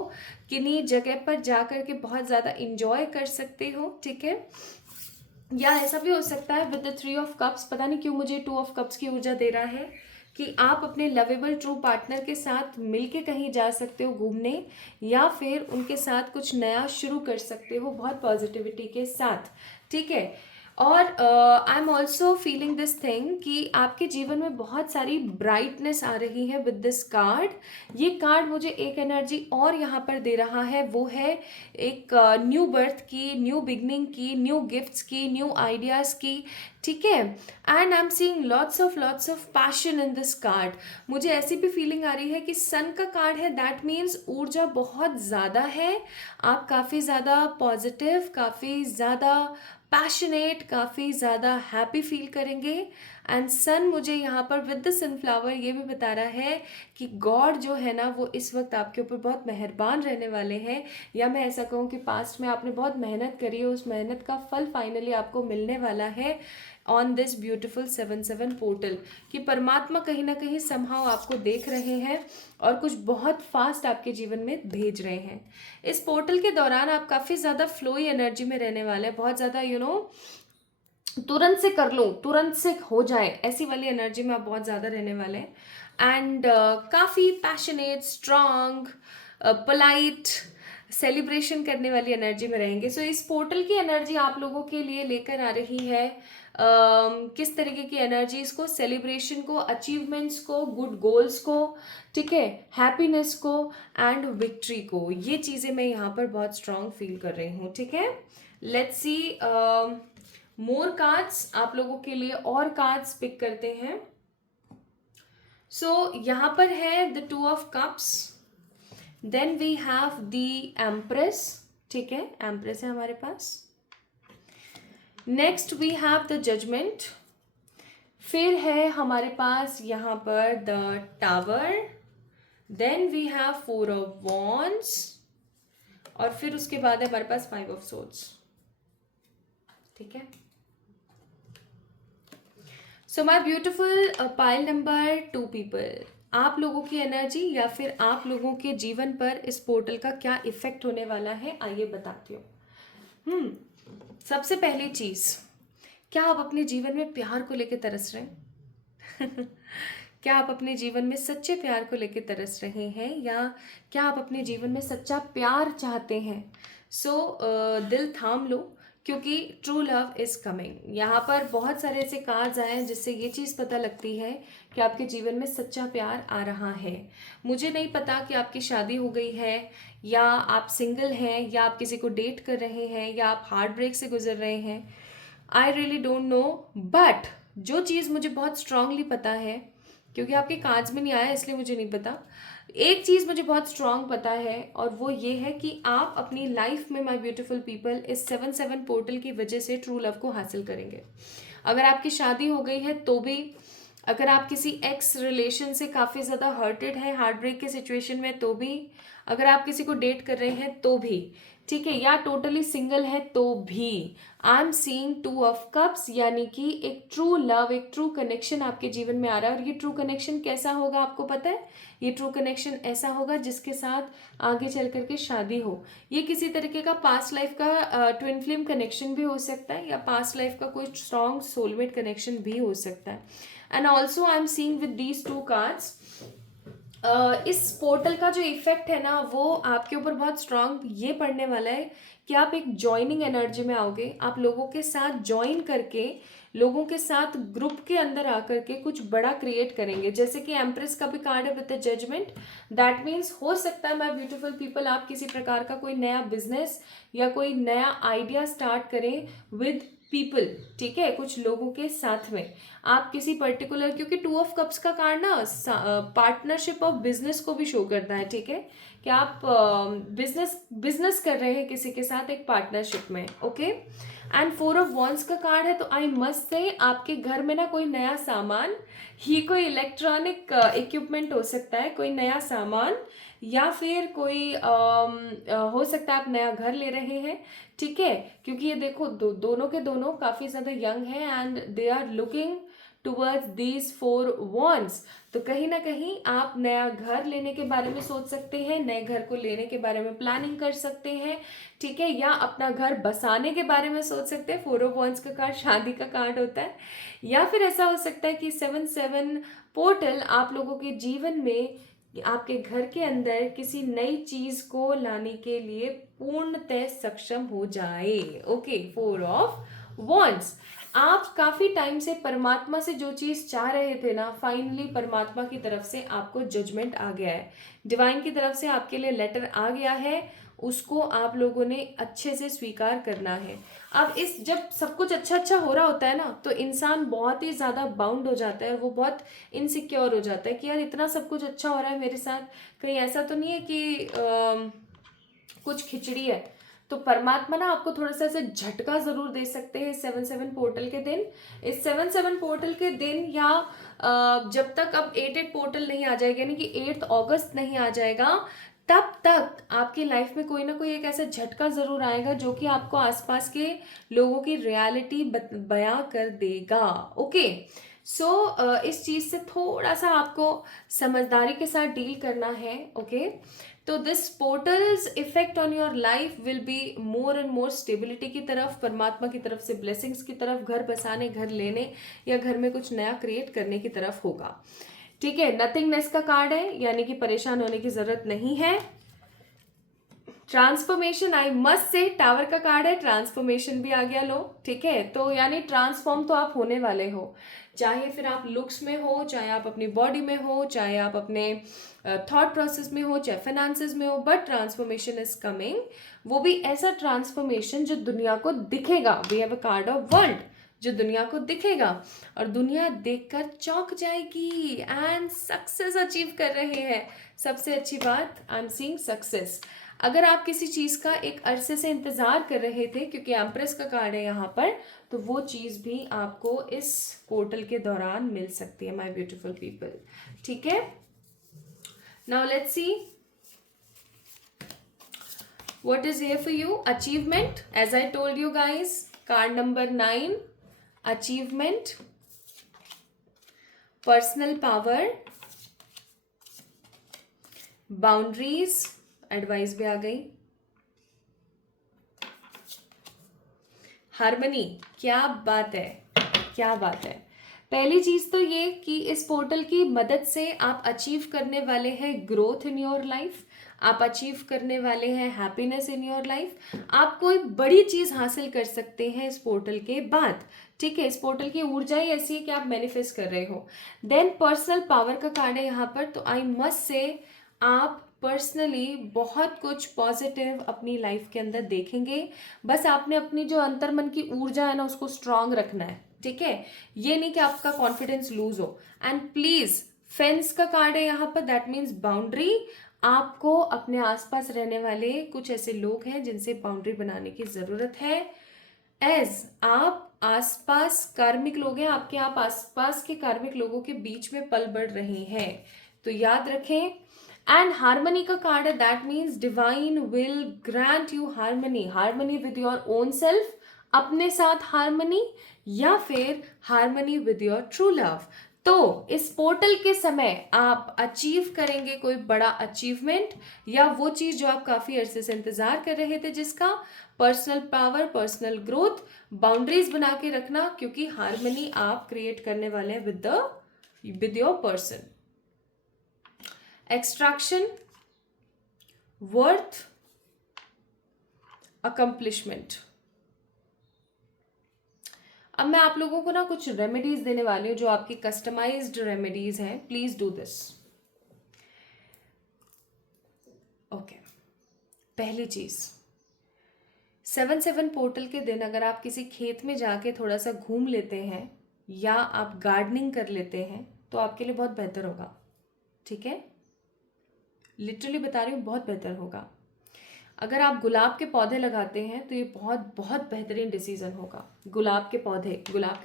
किन्हीं जगह पर जा कर के बहुत ज़्यादा इंजॉय कर सकते हो, ठीक है। या ऐसा भी हो सकता है विद द 3 ऑफ कप्स, पता नहीं क्यों मुझे 2 ऑफ कप्स की ऊर्जा दे रहा है कि आप अपने लवेबल ट्रू पार्टनर के साथ मिलके कहीं जा सकते हो घूमने, या फिर उनके साथ कुछ नया शुरू कर सकते हो बहुत पॉजिटिविटी के साथ, ठीक है। और I am also feeling this thing कि आपके जीवन में बहुत सारी ब्राइटनेस आ रही है विद दिस कार्ड। ये कार्ड मुझे एक एनर्जी और यहाँ पर दे रहा है, वो है एक न्यू बर्थ की, न्यू बिगनिंग की, न्यू गिफ्ट्स की, न्यू आइडियाज़ की, ठीक है। And I am seeing lots of passion in this card. मुझे ऐसी भी फीलिंग आ रही है कि सन का कार्ड है, दैट मीन्स ऊर्जा बहुत ज़्यादा है, आप काफ़ी ज़्यादा पॉजिटिव, काफ़ी ज़्यादा पैशनेट, काफ़ी ज़्यादा हैप्पी फील करेंगे। एंड सन मुझे यहाँ पर विद द सनफ्लावर ये भी बता रहा है कि गॉड जो है ना वो इस वक्त आपके ऊपर बहुत मेहरबान रहने वाले हैं, या मैं ऐसा कहूँ कि पास्ट में आपने बहुत मेहनत करी है, उस मेहनत का फल फाइनली आपको मिलने वाला है ऑन दिस ब्यूटिफुल 7/7 पोर्टल। कि परमात्मा कहीं ना कहीं समहाउ आपको देख रहे हैं और कुछ बहुत फास्ट आपके जीवन में भेज रहे हैं। इस पोर्टल के दौरान आप काफ़ी ज़्यादा फ्लोई एनर्जी में रहने वाले हैं, बहुत ज़्यादा तुरंत से कर लूँ, तुरंत से हो जाए, ऐसी वाली एनर्जी में आप बहुत ज़्यादा रहने वाले हैं। एंड काफ़ी पैशनेट, स्ट्रांग, पोलाइट, सेलिब्रेशन करने वाली एनर्जी में रहेंगे। सो इस पोर्टल की एनर्जी आप लोगों के लिए लेकर आ रही है किस तरीके की एनर्जीज को, सेलिब्रेशन को, अचीवमेंट्स को, गुड गोल्स को, ठीक है, हैप्पीनेस को एंड विक्ट्री को। ये चीज़ें मैं यहाँ पर बहुत स्ट्रांग फील कर रही हूँ, ठीक है। लेट्स सी मोर कार्ड्स, आप लोगों के लिए और कार्ड्स पिक करते हैं। सो यहाँ पर है the 2 of cups, then we have the empress, ठीक है, एम्प्रेस है हमारे पास, next we have the judgment. फिर है हमारे पास यहाँ पर the tower, then we have 4 of wands, और फिर उसके बाद है हमारे पास 5 ऑफ सोर्ड्स। ठीक है, so my beautiful pile number 2 people, आप लोगों की एनर्जी या फिर आप लोगों के जीवन पर इस पोर्टल का क्या इफेक्ट होने वाला है, आइए बताती हूँ। सबसे पहली चीज, क्या आप अपने जीवन में प्यार को लेकर तरस रहे हैं? क्या आप अपने जीवन में सच्चे प्यार को लेकर तरस रहे हैं, या क्या आप अपने जीवन में सच्चा प्यार चाहते हैं? दिल थाम लो, क्योंकि ट्रू लव इज कमिंग। यहाँ पर बहुत सारे ऐसे कार्ड्स आए हैं जिससे ये चीज़ पता लगती है कि आपके जीवन में सच्चा प्यार आ रहा है। मुझे नहीं पता कि आपकी शादी हो गई है, या आप सिंगल हैं, या आप किसी को डेट कर रहे हैं, या आप हार्ट ब्रेक से गुजर रहे हैं। I really don't know, but जो चीज़ मुझे बहुत स्ट्रांगली पता है, क्योंकि आपके कार्ड्स में नहीं आया इसलिए मुझे नहीं पता, एक चीज़ मुझे बहुत स्ट्रांग पता है, और वो ये है कि आप अपनी लाइफ में, माय ब्यूटीफुल पीपल, इस 7-7 पोर्टल की वजह से ट्रू लव को हासिल करेंगे। अगर आपकी शादी हो गई है तो भी, अगर आप किसी एक्स रिलेशन से काफ़ी ज़्यादा हर्टेड है, हार्ट ब्रेक के सिचुएशन में, तो भी, अगर आप किसी को डेट कर रहे हैं तो भी, ठीक है, या टोटली सिंगल है तो भी, आई एम सीइंग 2 ऑफ कप्स, यानी कि एक ट्रू लव, एक ट्रू कनेक्शन आपके जीवन में आ रहा है। और ये ट्रू कनेक्शन कैसा होगा आपको पता है? ये ट्रू कनेक्शन ऐसा होगा जिसके साथ आगे चल करके शादी हो। ये किसी तरीके का पास्ट लाइफ का ट्विन फ्लेम कनेक्शन भी हो सकता है, या पास्ट लाइफ का कोई स्ट्रॉन्ग सोलमेट कनेक्शन भी हो सकता है। And also I am seeing with these 2 cards, इस पोर्टल का जो इफेक्ट है ना, वो आपके ऊपर बहुत स्ट्रांग ये पड़ने वाला है कि आप एक जॉइनिंग एनर्जी में आओगे। आप लोगों के साथ ज्वाइन करके, लोगों के साथ ग्रुप के अंदर आकर के कुछ बड़ा क्रिएट करेंगे। जैसे कि एम्प्रेस का भी कार्ड है with the judgement, that means हो सकता है माय ब्यूटीफुल पीपल, आप किसी प्रकार का कोई नया बिजनेस या कोई नया आइडिया स्टार्ट करें विद पीपल। ठीक है, कुछ लोगों के साथ में आप किसी पर्टिकुलर, क्योंकि 2 ऑफ कप्स का कार्ड ना पार्टनरशिप ऑफ बिजनेस को भी शो करता है। ठीक है, कि आप बिजनेस कर रहे हैं किसी के साथ एक पार्टनरशिप में। ओके, एंड 4 ऑफ वॉन्ड्स का कार्ड है, तो आई मस्ट से आपके घर में ना कोई नया सामान, ही कोई इलेक्ट्रॉनिक इक्विपमेंट हो सकता है, कोई नया सामान, या फिर कोई हो सकता है आप नया घर ले रहे हैं। ठीक है, क्योंकि ये देखो दोनों के दोनों काफ़ी ज़्यादा यंग हैं and they are looking towards these 4 wands. तो कहीं ना कहीं आप नया घर लेने के बारे में सोच सकते हैं, नए घर को लेने के बारे में प्लानिंग कर सकते हैं। ठीक है, या अपना घर बसाने के बारे में सोच सकते हैं। 4 ऑफ वॉन्ड्स का कार्ड शादी का कार्ड होता है। या फिर ऐसा हो सकता है कि 7-7 पोर्टल आप लोगों के जीवन में, आपके घर के अंदर किसी नई चीज को लाने के लिए पूर्णतः सक्षम हो जाए। ओके, 4 ऑफ वॉन्ड्स, आप काफी टाइम से परमात्मा से जो चीज चाह रहे थे ना, फाइनली परमात्मा की तरफ से आपको जजमेंट आ गया है, डिवाइन की तरफ से आपके लिए लेटर आ गया है, उसको आप लोगों ने अच्छे से स्वीकार करना है। अब इस जब सब कुछ अच्छा अच्छा हो रहा होता है ना, तो इंसान बहुत ही ज़्यादा बाउंड हो जाता है, वो बहुत इनसिक्योर हो जाता है कि यार इतना सब कुछ अच्छा हो रहा है मेरे साथ, कहीं ऐसा तो नहीं है कि कुछ खिचड़ी है। तो परमात्मा ना आपको थोड़ा सा ऐसे झटका ज़रूर दे सकते हैं 7-7 पोर्टल के दिन। इस 7-7 पोर्टल के दिन, या जब तक अब 8-8 पोर्टल नहीं आ जाएगा, यानी कि 8 अगस्त नहीं आ जाएगा, तब तक आपकी लाइफ में कोई ना कोई एक ऐसा झटका ज़रूर आएगा जो कि आपको आसपास के लोगों की रियलिटी बयां कर देगा। ओके, इस चीज़ से थोड़ा सा आपको समझदारी के साथ डील करना है। ओके, तो this portals effect on your life will be more and more stability की तरफ, परमात्मा की तरफ से ब्लेसिंग्स की तरफ, घर बसाने, घर लेने, या घर में कुछ नया क्रिएट करने की तरफ होगा। ठीक है, नथिंगनेस का कार्ड है, यानी कि परेशान होने की जरूरत नहीं है। ट्रांसफॉर्मेशन, आई मस्ट से, टावर का कार्ड है, ट्रांसफॉर्मेशन भी आ गया लो। ठीक है, तो यानी ट्रांसफॉर्म तो आप होने वाले हो, चाहे फिर आप लुक्स में हो, चाहे आप अपनी बॉडी में हो, चाहे आप अपने थॉट प्रोसेस में हो, चाहे फाइनेंसेस में हो, बट ट्रांसफॉर्मेशन इज कमिंग। वो भी ऐसा ट्रांसफॉर्मेशन जो दुनिया को दिखेगा। We have a card of world, जो दुनिया को दिखेगा और दुनिया देखकर चौंक जाएगी एंड सक्सेस अचीव कर रहे हैं। सबसे अच्छी बात, आई एम सीइंग सक्सेस। अगर आप किसी चीज़ का एक अरसे से इंतज़ार कर रहे थे, क्योंकि एम्प्रेस का कार्ड है यहाँ पर, तो वो चीज़ भी आपको इस पोर्टल के दौरान मिल सकती है माय ब्यूटीफुल पीपल। ठीक है, now let's see what is here for you. Achievement, as I told you guys, card number 9, achievement, personal power, boundaries, advice भी आ गई, हार्मनी। क्या बात है, क्या बात है। पहली चीज तो ये कि इस पोर्टल की मदद से आप अचीव करने वाले हैं ग्रोथ इन योर लाइफ, आप अचीव करने वाले हैं हैप्पीनेस इन योर लाइफ, आप कोई बड़ी चीज हासिल कर सकते हैं इस पोर्टल के बाद। ठीक है, इस पोर्टल की ऊर्जा ही ऐसी है कि आप मैनिफेस्ट कर रहे हो। देन पर्सनल पावर का कार्ड है यहाँ पर, तो आई मस्ट से आप पर्सनली बहुत कुछ पॉजिटिव अपनी लाइफ के अंदर देखेंगे। बस आपने अपनी जो अंतर्मन की ऊर्जा है ना, उसको स्ट्रांग रखना है। ठीक है, ये नहीं कि आपका कॉन्फिडेंस लूज हो। एंड प्लीज, फेंस का कार्ड है यहाँ पर, दैट मीन्स बाउंड्री। आपको अपने आसपास रहने वाले कुछ ऐसे लोग हैं जिनसे बाउंड्री बनाने की जरूरत है। एज आप आसपास कार्मिक लोग हैं, आपके आप आसपास के कार्मिक लोगों के बीच में पल बढ़ रहे हैं, तो याद रखें। एंड हार्मनी का कार्ड है, that means divine will grant you harmony, harmony with your own self, अपने साथ हार्मनी, या फिर harmony with your true love. तो इस पोर्टल के समय आप अचीव करेंगे कोई बड़ा अचीवमेंट, या वो चीज जो आप काफी अरसे से इंतजार कर रहे थे, जिसका personal power, personal growth, boundaries बना के रखना, क्योंकि हार्मनी आप क्रिएट करने वाले हैं with your person. Extraction, worth, accomplishment. अब मैं आप लोगों को ना कुछ रेमेडीज देने वाली हूँ जो आपकी कस्टमाइज्ड रेमेडीज हैं। Please do this. ओके, पहली चीज, 7/7 पोर्टल के दिन अगर आप किसी खेत में जाके थोड़ा सा घूम लेते हैं या आप गार्डनिंग कर लेते हैं तो आपके लिए बहुत बेहतर होगा। ठीक है, लिटरली बता रही हूँ, बहुत बेहतर होगा। अगर आप गुलाब के पौधे लगाते हैं तो ये बहुत बहुत बेहतरीन डिसीजन होगा। गुलाब के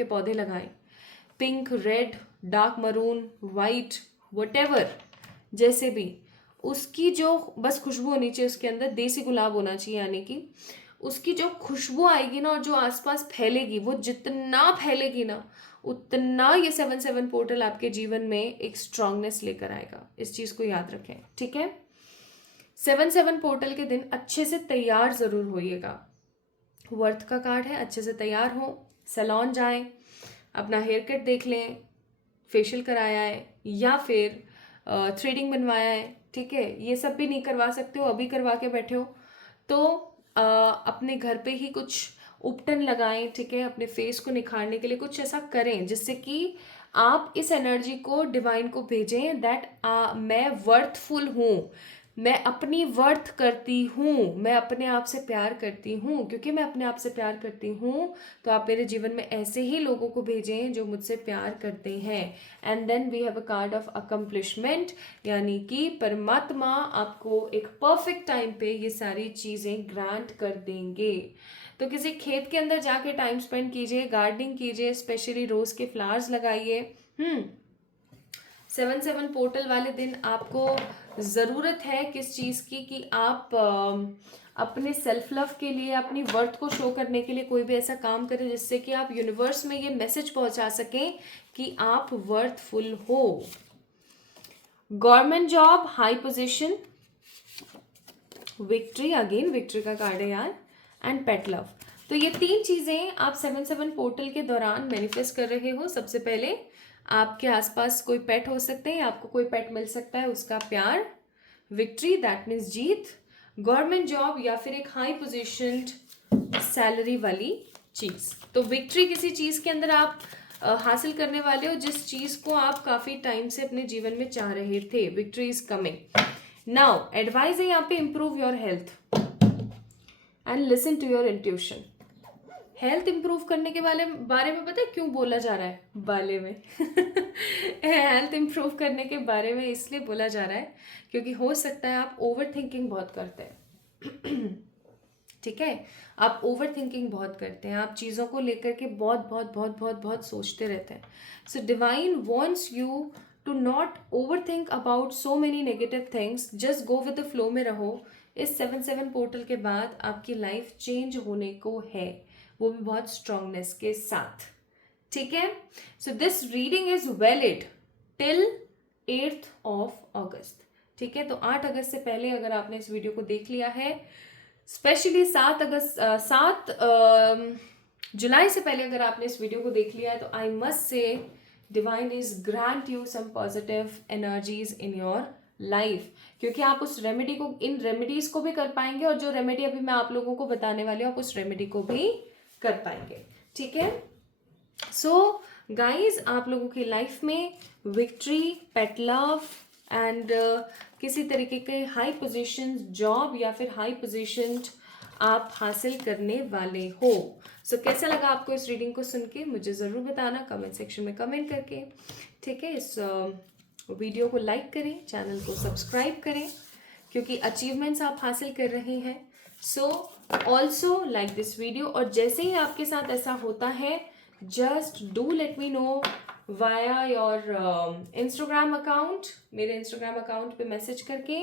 पौधे लगाएं, pink, red, dark maroon, white, whatever, जैसे भी। उसकी जो बस खुशबू होनी चाहिए उसके अंदर, देसी गुलाब होना चाहिए, यानी कि उसकी जो खुशबू आएगी ना और जो आसपास फैलेगी, वो जितना फैलेगी ना उतना ये 7/7 पोर्टल आपके जीवन में एक स्ट्रांगनेस लेकर आएगा। इस चीज को याद रखें। ठीक है, 7/7 पोर्टल के दिन अच्छे से तैयार जरूर होइएगा। वर्थ का कार्ड है, अच्छे से तैयार हो, सैलून जाएं, अपना हेयर कट देख लें, फेशियल कराया है या फिर थ्रेडिंग बनवाया है। ठीक है, ये सब भी नहीं करवा सकते हो, अभी करवा के बैठे हो तो अपने घर पे ही कुछ उपटन लगाएं। ठीक है, अपने फेस को निखारने के लिए कुछ ऐसा करें जिससे कि आप इस एनर्जी को डिवाइन को भेजें दैट मैं वर्थफुल हूँ, मैं अपनी वर्थ करती हूँ, मैं अपने आप से प्यार करती हूँ। क्योंकि मैं अपने आप से प्यार करती हूँ तो आप मेरे जीवन में ऐसे ही लोगों को भेजें जो मुझसे प्यार करते हैं। And then we have a card of accomplishment, यानी कि परमात्मा आपको एक परफेक्ट टाइम पे ये सारी चीज़ें ग्रांट कर देंगे। तो किसी खेत के अंदर जाके टाइम स्पेंड कीजिए, गार्डनिंग कीजिए, स्पेशली रोज के फ्लावर्स लगाइए। 7/7 पोर्टल वाले दिन आपको ज़रूरत है किस चीज़ की कि आप अपने सेल्फ लव के लिए, अपनी वर्थ को शो करने के लिए कोई भी ऐसा काम करें जिससे कि आप यूनिवर्स में ये मैसेज पहुंचा सकें कि आप वर्थफुल हो। Government job, high position, victory, again victory का कार्ड है यार, एंड पेट लव। तो ये 3 चीज़ें आप 7/7 पोर्टल के दौरान मैनिफेस्ट कर रहे हो। सबसे पहले आपके आसपास कोई पेट हो सकते हैं, आपको कोई पेट मिल सकता है, उसका प्यार, victory that means Jeet, government job या फिर एक हाई पोजीशनड सैलरी वाली चीज़। तो विक्ट्री किसी चीज़ के अंदर आप हासिल करने वाले हो जिस चीज़ को आप काफ़ी टाइम से अपने जीवन में चाह रहे थे। Victory is coming now. Advice है यहाँ पे, improve your health and listen to your intuition. Health improve करने के बारे में पता है क्यों बोला जा रहा है? बाले में हेल्थ इंप्रूव करने के बारे में इसलिए बोला जा रहा है क्योंकि हो सकता है आप ओवर थिंकिंग बहुत करते हैं ठीक है, आप ओवर थिंकिंग बहुत करते हैं, आप चीज़ों को लेकर के बहुत बहुत बहुत बहुत बहुत सोचते रहते हैं. So divine wants you to not overthink about so many negative things, just go with the flow में रहो. इस 7/7 पोर्टल के बाद आपकी लाइफ चेंज होने को है, वो भी बहुत स्ट्रांगनेस के साथ. ठीक है, so this reading is valid till 8th of अगस्त. ठीक है, तो 8 अगस्त से पहले अगर आपने इस वीडियो को देख लिया है, स्पेशली 7 जुलाई से पहले अगर आपने इस वीडियो को देख लिया है, तो I must say divine is grant you some positive energies in your life, क्योंकि आप उस रेमेडी को, इन रेमेडीज को भी कर पाएंगे, और जो रेमेडी अभी मैं आप लोगों को बताने वाली हूँ आप उस रेमेडी को भी कर पाएंगे. ठीक है, सो गाइज आप लोगों की लाइफ में विक्ट्री, पेट लव एंड किसी तरीके के हाई पोजीशन जॉब या फिर हाई पोजीशन आप हासिल करने वाले हो. सो कैसा लगा आपको इस रीडिंग को सुन के, मुझे ज़रूर बताना कमेंट सेक्शन में कमेंट करके. ठीक है, इस वीडियो को लाइक करें, चैनल को सब्सक्राइब करें, क्योंकि अचीवमेंट्स आप हासिल कर रहे हैं. So also like this video, और जैसे ही आपके साथ ऐसा होता है just do let me no via your Instagram account, मेरे इंस्टाग्राम अकाउंट पे मैसेज करके,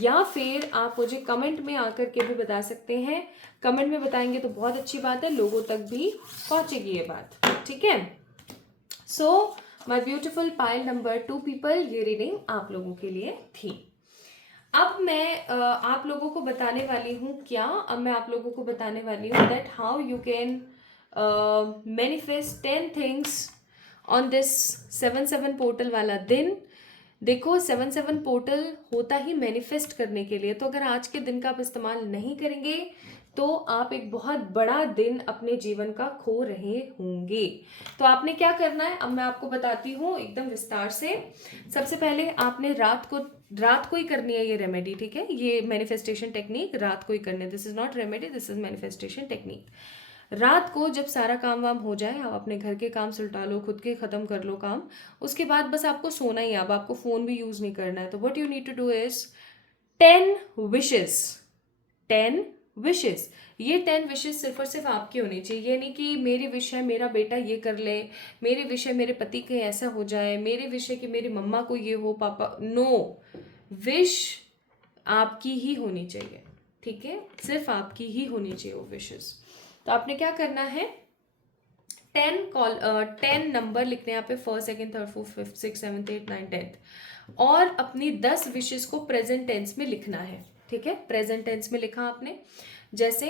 या फिर आप मुझे कमेंट में आकर के भी बता सकते हैं. कमेंट में बताएंगे तो बहुत अच्छी बात है, लोगों तक भी पहुंचेगी ये बात. ठीक है, सो my beautiful pile number 2 people, ये रीडिंग आप लोगों के लिए थी. अब मैं आप लोगों को बताने वाली हूँ क्या, अब मैं आप लोगों को बताने वाली हूँ that how you can manifest 10 things on this 7/7 portal वाला दिन. देखो 7/7 पोर्टल होता ही मैनिफेस्ट करने के लिए, तो अगर आज के दिन का आप इस्तेमाल नहीं करेंगे तो आप एक बहुत बड़ा दिन अपने जीवन का खो रहे होंगे. तो आपने क्या करना है अब मैं आपको बताती हूँ एकदम विस्तार से. सबसे पहले आपने रात को ही करनी है ये रेमेडी. ठीक है, ये मैनिफेस्टेशन टेक्निक रात को ही करनी है. This is not remedy, this is manifestation technique. रात को जब सारा काम वाम हो जाए, आप अपने घर के काम सुलटा लो, खुद के ख़त्म कर लो काम, उसके बाद बस आपको सोना ही है. अब आपको फ़ोन भी यूज़ नहीं करना है. तो what you need to do is 10 wishes. 10 wishes, ये 10 विशेस सिर्फ और सिर्फ आपकी होनी चाहिए. ये नहीं कि मेरी विश है मेरा बेटा ये कर ले, मेरी विश है मेरे पति के ऐसा हो जाए, मेरी विश है कि मेरी मम्मा को ये हो, पापा. नो, विश आपकी ही होनी चाहिए. ठीक है, सिर्फ आपकी ही होनी चाहिए वो विशेस. तो आपने क्या करना है, 10 नंबर लिखने हैं यहाँ पे, 1st 2nd 3rd 4th 5th 6th 7th 8th 9th 10th, और अपनी 10 विशेस को प्रेजेंट टेंस में लिखना है. ठीक है, प्रेजेंट टेंस में लिखा आपने, जैसे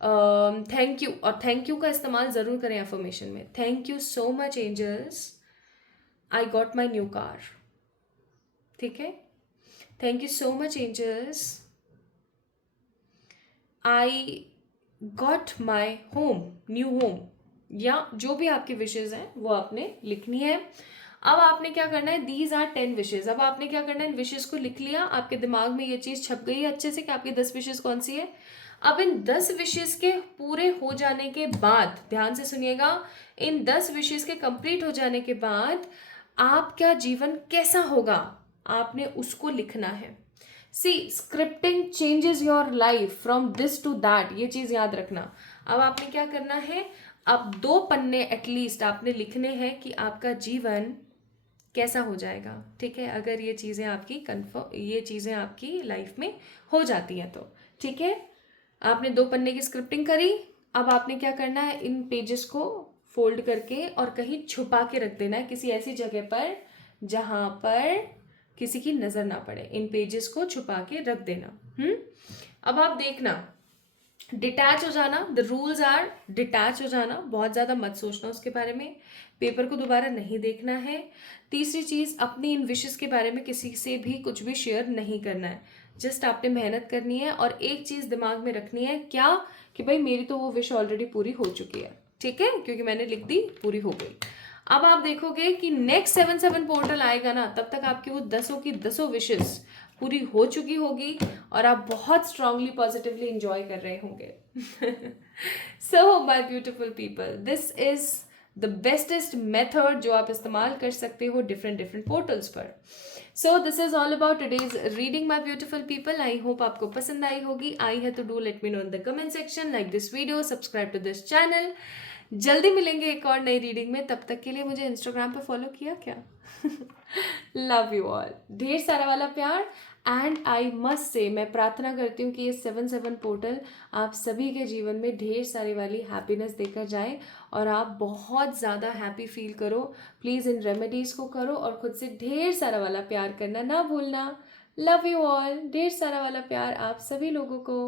थैंक यू, और थैंक यू का इस्तेमाल ज़रूर करें अफर्मेशन में. Thank you so much angels, I got my new car. ठीक है, thank you so much angels, I got my home, new home, या जो भी आपकी विशेज हैं वो आपने लिखनी है. अब आपने क्या करना है, दीज आर 10 विशेज. अब आपने क्या करना है, इन विशेज को लिख लिया, आपके दिमाग में ये चीज़ छप गई है अच्छे से कि आपकी 10 विशेज कौन सी है. अब इन 10 विशेज के पूरे हो जाने के बाद, ध्यान से सुनिएगा, इन 10 विशेज के कंप्लीट हो जाने के बाद आपका जीवन कैसा होगा आपने उसको लिखना है. See scripting changes your life from this to that, ये चीज़ याद रखना. अब आपने क्या करना है, अब 2 पन्ने एटलीस्ट आपने लिखने हैं कि आपका जीवन कैसा हो जाएगा. ठीक है, अगर ये चीज़ें आपकी ये चीज़ें आपकी लाइफ में हो जाती हैं तो. ठीक है, आपने 2 पन्ने की स्क्रिप्टिंग करी. अब आपने क्या करना है, इन पेजेस को फोल्ड करके और कहीं छुपा के रख देना है, किसी ऐसी जगह पर जहाँ पर किसी की नज़र ना पड़े. इन पेजेस को छुपा के रख देना. अब आप देखना, डिटैच हो जाना. द रूल्स आर डिटैच हो जाना, बहुत ज़्यादा मत सोचना उसके बारे में, पेपर को दोबारा नहीं देखना है. तीसरी चीज़, अपनी इन विशेस के बारे में किसी से भी कुछ भी शेयर नहीं करना है. जस्ट आपने मेहनत करनी है, और एक चीज़ दिमाग में रखनी है, क्या, कि भाई मेरी तो वो विश ऑलरेडी पूरी हो चुकी है. ठीक है, क्योंकि मैंने लिख दी, पूरी हो गई. अब आप देखोगे कि नेक्स्ट 7-7 पोर्टल आएगा ना, तब तक आपकी वो 10 की 10 विशेस पूरी हो चुकी होगी और आप बहुत स्ट्रांगली पॉजिटिवली इंजॉय कर रहे होंगे। सो my beautiful people, this is the bestest method जो आप इस्तेमाल कर सकते हो डिफरेंट डिफरेंट पोर्टल्स पर। So this is all about today's reading my beautiful people. I hope आपको पसंद आई होगी। आई है तो do let me know in the comment section, like this video, subscribe to this channel. जल्दी मिलेंगे एक और नई रीडिंग में, तब तक के लिए मुझे इंस्टाग्राम पे फॉलो किया क्या? लव यू ऑल, ढेर सारा वाला प्यार। एंड आई मस्ट से, मैं प्रार्थना करती हूँ कि ये 7-7 पोर्टल आप सभी के जीवन में ढेर सारी वाली हैप्पीनेस देकर जाए और आप बहुत ज़्यादा हैप्पी फील करो। प्लीज़ इन रेमेडीज़ को करो और खुद से ढेर सारा वाला प्यार करना ना भूलना। लव यू ऑल, ढेर सारा वाला प्यार आप सभी लोगों को।